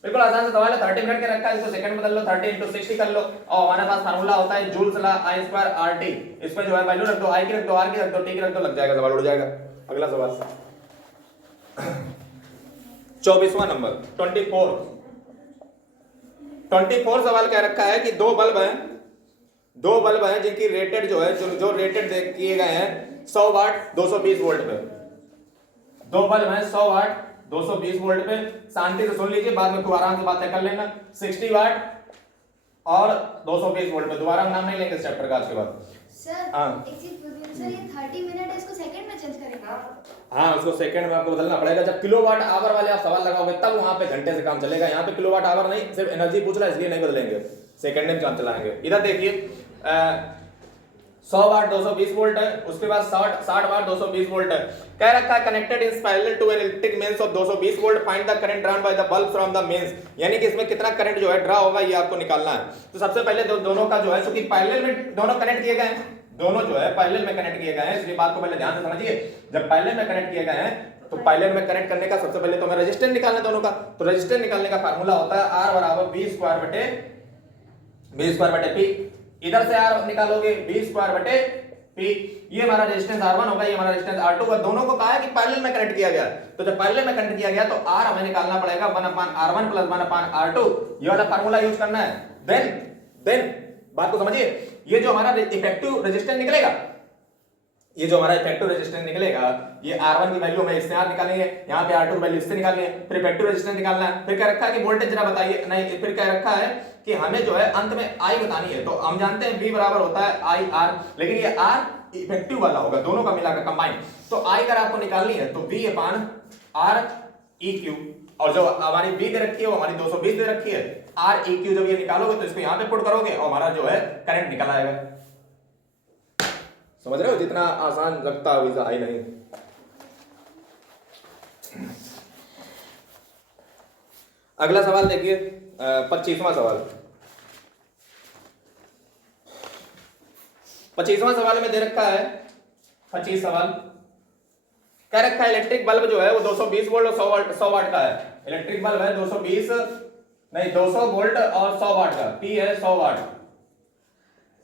बिल्कुल आसान सा सवाल है, 30 मिनट के रखा है, इसको सेकंड बदल लो, 30 × 60 कर लो, और हमारे पास फार्मूला होता है जूल्स लॉ I² RT। इसमें जो है वैल्यू रख दो, I की रख दो, R की रख दो, T की रख दो, लग जाएगा, सवाल उड़ जाएगा। अगला सवाल 24वां नंबर 24 सवाल कह रखा है कि दो बल्ब हैं जिनकी रेटेड जो है जो रेटेड किए गए हैं 100 वाट 220 वोल्ट पे। दो बल्ब हैं 100 वाट 220 वोल्ट पे, शांति से सुन लीजिए, बाद में खूब आराम से बातें कर लेना। 60 वाट और 220 वोल्ट पे, दोबारा हम नाम नहीं लेंगे इस चैप्टर का आज के बाद। सर एक चीज पूछनी सर, ये 30 मिनट है, इसको सेकंड में चेंज करेंगे? हाँ, उसको सेकंड में आपको बदलना पड़ेगा। जब किलोवाट आवर वाले आप सवाल लगाओगे तब वहां पे घंटे से काम चलेगा, यहाँ पे किलोवाट आवर नहीं, सिर्फ एनर्जी पूछ रहा है इसलिए नहीं बदलेंगे, सेकंड में काम चलाएंगे। इधर देखिए 100 वाट 220 वोल्ट है, उसके बाद 60 वाट 220 वोल्ट है। कह रखा है connected in parallel to an electric mains of 220 volt, find the current drawn by the bulb from the mains. यानी कि इसमें कितना करंट जो है ड्रा होगा ये आपको निकालना है। तो सबसे पहले दोनों का जो है, क्योंकि पैरेलल में दोनों कनेक्ट किए गए हैं, दोनों जो है पैरेलल में कनेक्ट किए गए हैं, इसलिए बात को पहले ध्यान से समझिए। जब पैरेलल में कनेक्ट किए गए हैं तो पैरेलल में कनेक्ट करने का सबसे पहले तो हमें रेजिस्टेंस निकालना है दोनों का। तो रेजिस्टेंस निकालने का फार्मूला होता है R = V² P। इधर से R निकालोगे V² P। ये हमारा रेजिस्टेंस R1 होगा, ये हमारा रेजिस्टेंस R2 होगा। दोनों को कहा है कि पैरेलल में कनेक्ट किया गया, तो जब पैरेलल में कनेक्ट किया गया तो R हमें निकालना पड़ेगा 1/R1 + 1/R2। ये वाला फार्मूला यूज करना है। देन बात को समझिए, ये जो हमारा इफेक्टिव रेजिस्टेंस निकलेगा, ये जो हमारा इफेक्टिव रेजिस्टेंस निकलेगा, ये R1 की वैल्यू हमें इससे निकालेंगे, यहाँ पे R2 की वैल्यू इससे निकालनी है, फिर इफेक्टिव रेजिस्टेंस निकालना है। फिर क्या रखा है कि वोल्टेज जरा बताइए, नहीं फिर क्या रखा है कि हमें जो है अंत में I बतानी है। तो हम जानते हैं V बराबर होता है IR, लेकिन ये R इफेक्टिव वाला होगा, दोनों का मिलाकर कंबाइन। तो I अगर आपको निकालनी है तो V/REQ, और जो हमारी V दे रखी है वो हमारी 220 दे रखी है। REQ जब ये निकालोगे तो इसको यहाँ पे पुट करोगे और हमारा जो है करंट निकल आएगा। समझ रहे हो, जितना आसान लगता है वैसा है नहीं। अगला सवाल देखिए 25वां सवाल। 25वां सवाल में दे रखा है 25 सवाल कह रखा है इलेक्ट्रिक बल्ब जो है वो 220 वोल्ट और 100 वाट का है। इलेक्ट्रिक बल्ब है 200 वोल्ट और 100 वाट का, P है 100 वाट।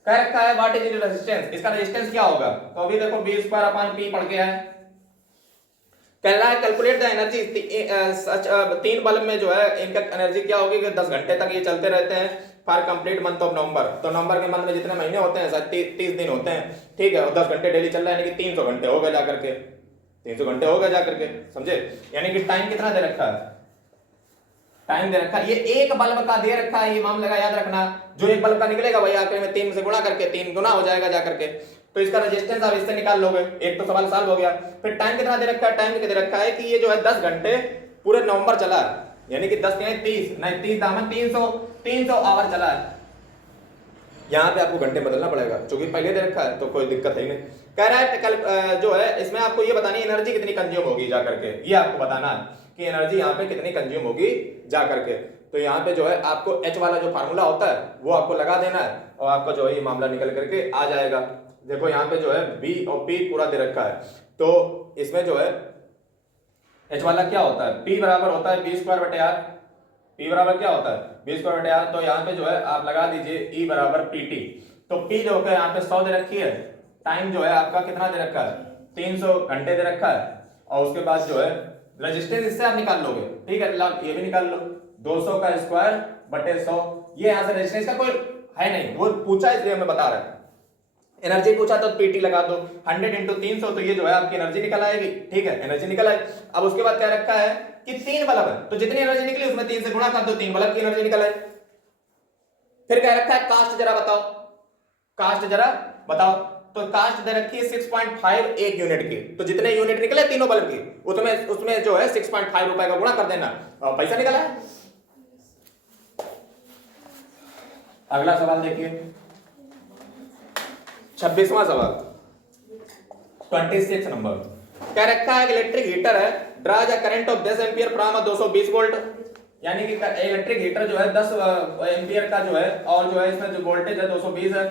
कह रखा है व्हाट इज इट रेजिस्टेंस, इसका रेजिस्टेंस क्या होगा? तो अभी देखो V² P पढ़ के आए। कह रहा है कैलकुलेट द एनर्जी, 3 बल्ब में जो है इनका एनर्जी क्या होगी कि 10 घंटे तक ये चलते रहते हैं for complete month of November. तो नवंबर के मंथ में जितने महीने होते हैं 30 दिन होते हैं, ठीक है, और 10 घंटे डेली चल रहा है, यानी कि 300 घंटे हो गए जाकर के, 300 घंटे हो गए जाकर के, समझे? यानी कि टाइम कितना दे रखा है, टाइम दे रखा है, ये एक बल्ब का दे रखा है, ये मामला याद रखना। जो एक बल्ब का निकलेगा वही आखिर में 3 से गुणा करके 3 गुना हो जाएगा जाकर के। तो इसका रेजिस्टेंस आप इससे निकाल लोगे, एक तो सवाल सॉल्व हो गया। फिर टाइम कितना दे रखा है, टाइम दे रखा है कि ये जो है 10 घंटे पूरे नवंबर चला है, यानी कि 10 नहीं 30 नहीं 30 दामन 300 आवर चला है। यहाँ पे आपको घंटे बदलना पड़ेगा, क्योंकि पहले दे रखा है तो कोई दिक्कत है नहीं। कह रहा है कल जो है इसमें आपको ये बतानी एनर्जी कितनी कंज्यूम होगी जाकर के, ये आपको बताना है कि एनर्जी यहाँ पे कितनी कंज्यूम होगी जाकर के। तो यहाँ पे जो है आपको H वाला जो फार्मूला होता है वो आपको लगा देना है और आपका जो है ये मामला निकल करके आ जाएगा। देखो यहाँ पे जो है B और P पूरा दे रखा है, तो इसमें जो है H वाला क्या होता है, P बराबर होता है V² R। P बराबर क्या होता है V² R। तो यहाँ पे जो है आप लगा दीजिए E = PT। तो P जो है यहाँ पे 100 दे रखी है, टाइम जो है आपका कितना दे रखा है 300 घंटे दे रखा है, और उसके बाद जो है रेजिस्टेंस इससे आप निकाल लोगे, ठीक है, ये भी निकाल लो 200 का स्क्वायर बटे 100। ये यहाँ से रेजिस्टेंस का कोई है नहीं, वो पूछा इसलिए हमें बता रहा है। एनर्जी पूछा तो PT लगा दो 100 × 300, तो ये जो है आपकी एनर्जी निकल आएगी, ठीक है, एनर्जी निकल आएगी। अब उसके बाद क्या रखा है कि 3 बल्ब है, तो जितनी एनर्जी निकली उसमें 3 से गुणा कर दो, 3 बल्ब की एनर्जी निकल आए। फिर क्या रखा है कास्ट जरा बताओ, कास्ट जरा बताओ। तो कास्ट दे रखी है 6.5 यूनिट की, तो जितने यूनिट निकले तीनों बल्ब की उसमें जो है 6.5 रुपए का गुणा कर देना और पैसा निकला है। अगला सवाल देखिए 26वां सवाल 26 नंबर। कह रखा है इलेक्ट्रिक हीटर है, draw the current of 10 ampere from 220 volt. यानी कि इलेक्ट्रिक हीटर जो है 10 एम्पियर का जो है, और जो है इसमें जो वोल्टेज है 220 है।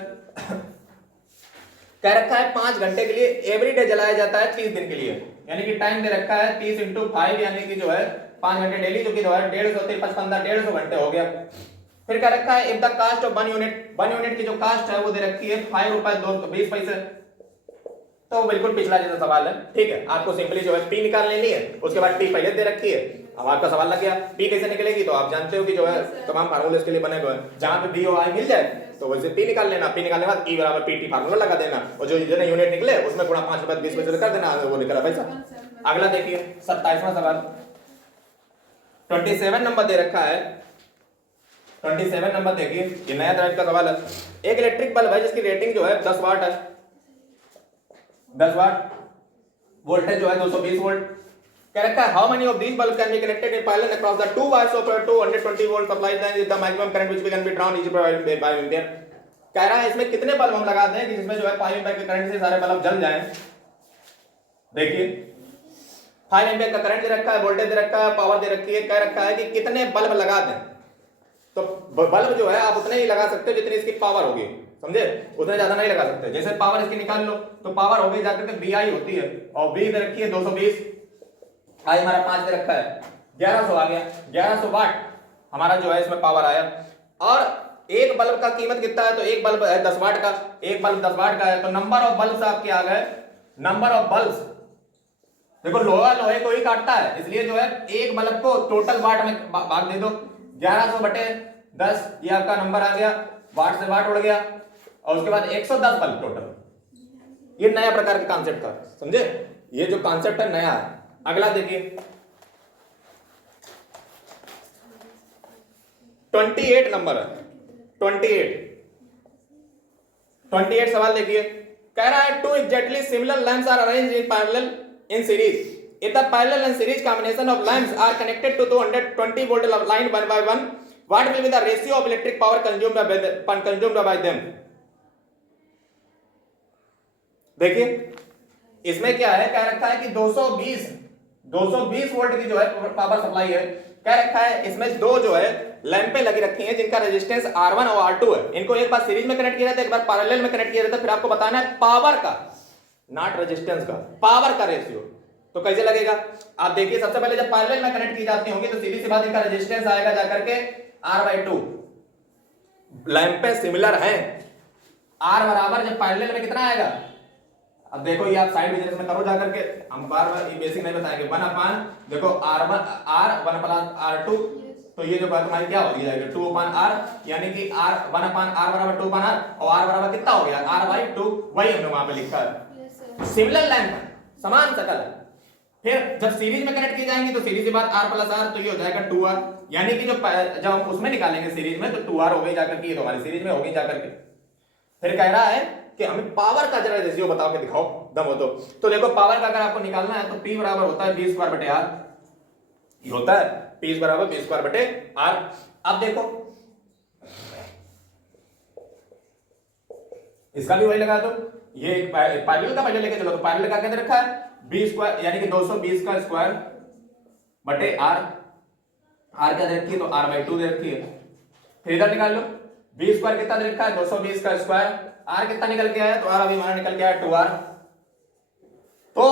कह रखा है 5 घंटे के लिए एवरीडे जलाया जाता है 30 दिन के लिए, यानी कि टाइम दे रखा है 30 × 5 यानी कि जो है 5 घंटे डेली, जो कि जो है 150 53 15 150 घंटे हो गया। फिर कह रखा है if the cost of 1 unit की जो कास्ट है वो दे रखी है 5 रुपए 20 पैसे। तो बिल्कुल पिछला जैसा सवाल है, ठीक है। आपको सिंपली जो है पी निकाल लेनी है, उसके बाद टी पहले दे रखी है। अब आपका सवाल लग गया पी कैसे निकलेगी, तो आप जानते हो कि जो है तमाम फार्मूले इसके लिए बने हुए हैं, जहां पे बी और आई मिल जाए तो वैसे पी निकाल लेना, पी निकालने के बाद ई बराबर पीटी फार्मूला लगा देना, और जो जितने यूनिट निकले उसमें गुणा 5 रुपए 20 पैसे कर देना, वो निकला पैसा। अगला देखिए 27वां सवाल, 27 नंबर दे रखा है। 27 नंबर देखिए, ये नया टाइप का सवाल है। एक इलेक्ट्रिक बल्ब है जिसकी रेटिंग जो है 10 वाट है, 10 वाट, वोल्टेज जो है 220 वोल्ट। कह रखा है how many of these bulb can be connected in parallel across the two wires of 220 volt supply then with the maximum current which can be drawn is 5 ampere. कह रहा है इसमें कितने बल्ब हम लगाते हैं कि जिसमें जो है 5 एंपियर के करंट से सारे बल्ब जल जाएं। देखिए 5 एंपियर का करंट दे रखा है, वोल्टेज दे रखा है, पावर दे रखी है, कह रखा है कि कितने बल्ब लगा दें। तो बल्ब जो है आप उतने ही लगा सकते हो जितनी इसकी पावर होगी, समझे, उतने ज्यादा नहीं लगा सकते। जैसे पावर इसकी निकाल लो तो पावर हो गई जाकर के बी आई होती है, और बी दे रखी है 220, आई हमारा 5 दे रखा है, 1100 आ गया, 1100 वाट हमारा जो है इसमें पावर आया। और एक बल्ब का कीमत कितना है, तो एक बल्ब है 10 वाट का, एक बल्ब 10 वाट का है, तो नंबर ऑफ बल्ब्स आपके आ गए, नंबर ऑफ बल्ब्स। देखो लोहा लोहे को ही काटता है, इसलिए जो है एक बल्ब को टोटल वाट में भाग दे दो, 1100 बटे 10, ये आपका नंबर आ गया, वाट से वाट उड़ गया, और उसके बाद 110 बल्ब टोटल। ये नया प्रकार का कॉन्सेप्ट था, समझे, ये जो कॉन्सेप्ट है नया है। अगला देखिए 28 नंबर है, 28 सवाल देखिए। कह रहा है two exactly similar lamps are arranged in parallel in series. If the parallel and series combination of lamps are connected to 220 volt line one by one, what will be the ratio of electric power consumed by them? देखिए इसमें क्या है, कह रखा है कि 220 volt की जो है पावर सप्लाई है। कह रखा है इसमें दो जो है लैंपें लगी रखी हैं जिनका रेजिस्टेंस R1 और R2 है। इनको एक बार सीरीज में कनेक्ट किया जाता है, एक बार पैरेलल में कनेक्ट किया जाता है। फिर आपको बताना है पावर का, नॉट रेजिस्टेंस का, पावर का रेशियो। तो कैसे लगेगा आप देखिए, सबसे पहले जब पैरेलल में कनेक्ट की जाती होंगी तो सीधी सी बात इनका रेजिस्टेंस आएगा जाकर के R/2। लैंपें सिमिलर हैं, R बराबर जब पैरेलल में कितना आएगा, अब देखो ये आप साइड बिजनेस में करो जाकर के, हम बार-बार ये बेसिक नहीं बताएंगे। 1/, देखो R1 1 + R2, तो ये जो बात तुम्हारी क्या हो जाएगी 2/R, यानी कि R बराबर 2/R, और R बराबर कितना हो गया R/2, वही हमने वहां पे लिखा है। सिमिलर लैंप, समान शकल। फिर जब सीरीज में कनेक्ट की जाएंगी तो सीरीज के बाद R + R, तो ये हो जाएगा 2R, यानी कि जब हम उसमें निकालेंगे सीरीज में तो 2R हो गई जाकर के, ये तो हमारी सीरीज में हो गई जाकर के। फिर कह रहा है कि हमें पावर का जरा रेशियो बताओ के दिखाओ, दम हो तो देखो पावर का अगर आपको निकालना है तो P बराबर होता है V²/R, ये होता है P बराबर V²/R। अब देखो इसका भी वही लगा दो, ये पैरेलल का पहले लेके चलो, तो पैरेलल का क्या दे रखा है B² यानी कि 220 का स्क्वायर बटे R, R क्या दे रखी है तो R/2 दे रखी है। फिर इधर निकाल लो, B² कितना दे रखा है 220 का स्क्वायर, R कितना निकल के आया तो R अभी हमारा निकल के आया 2R। तो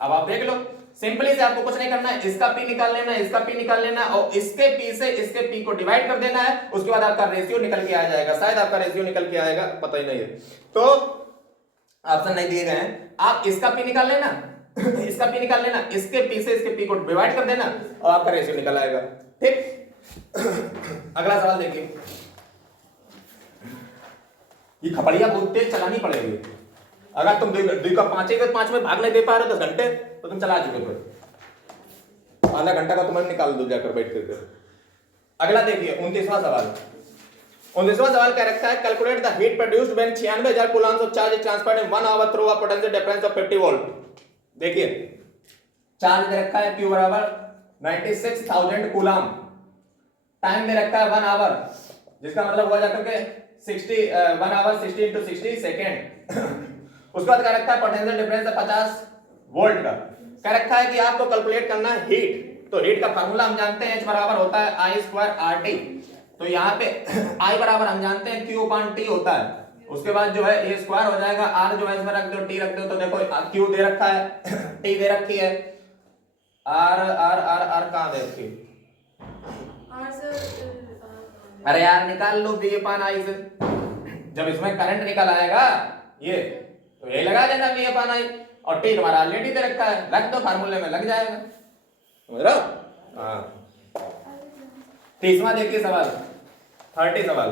अब आप देख लो, सिंपली से आपको कुछ नहीं करना है, इसका P निकाल लेना है, इसका P निकाल लेना है, और इसके P से इसके P को डिवाइड कर देना है, उसके बाद आपका रेशियो निकल के आ जाएगा। शायद आपका रेशियो निकल के आएगा, पता ही नहीं है, तो ऑप्शन नहीं दिए गए हैं। आप इसका P निकाल लेना, इसका P निकाल लेना, इसके P से इसके P को डिवाइड कर देना, और आपका रेशियो निकल आएगा। ठीक, अगला सवाल देखिए। ये खपड़िया बहुत तेज चलानी पड़ेगी, अगर तुम 2 का 5 में भाग नहीं दे पा रहे 10 घंटे तो तुम चला चुके, फिर आधा घंटा का तुम्हें निकाल दो जाकर बैठ कर। अगला देखिए 29वां सवाल। 29वां सवाल क्या रखा है, calculate the heat produced when 96,000 coulombs of charge is transferred in 1 hour through a potential difference of 50 volt. देखिए चार्ज दे रखा है Q बराबर 96,000 कूलम, टाइम दे रखा है 1 आवर, जिसका मतलब हुआ जाकर के 1 आवर 60 × 60 सेकेंड। उसके बाद क्या रखा है पोटेंशियल डिफरेंस है 50 वोल्ट का। क्या रखा है कि आपको कैलकुलेट करना है हीट तो हीट का फार्मूला हम जानते हैं, H बराबर होता है I स्क्वायर RT। तो यहाँ पे I बराबर हम जानते हैं Q अपान T होता है। उसके बाद जो है A स्क्वायर हो जाएगा, R जो है इसमें रख दो, T रख दो। तो देखो Q दे रखा है, T दे रखी है, R कहाँ दे रखी है? आर सर अरे यार निकाल लो V अपान I से। जब इसमें करंट निकल आएगा ये, तो ये लगा देना V अपान I, और T तुम्हारा ऑलरेडी दे रखा है, रख दो फार्मूले में, लग जाएगा। समझ रहे हो? हाँ। 30वां देखिए सवाल, 30 सवाल।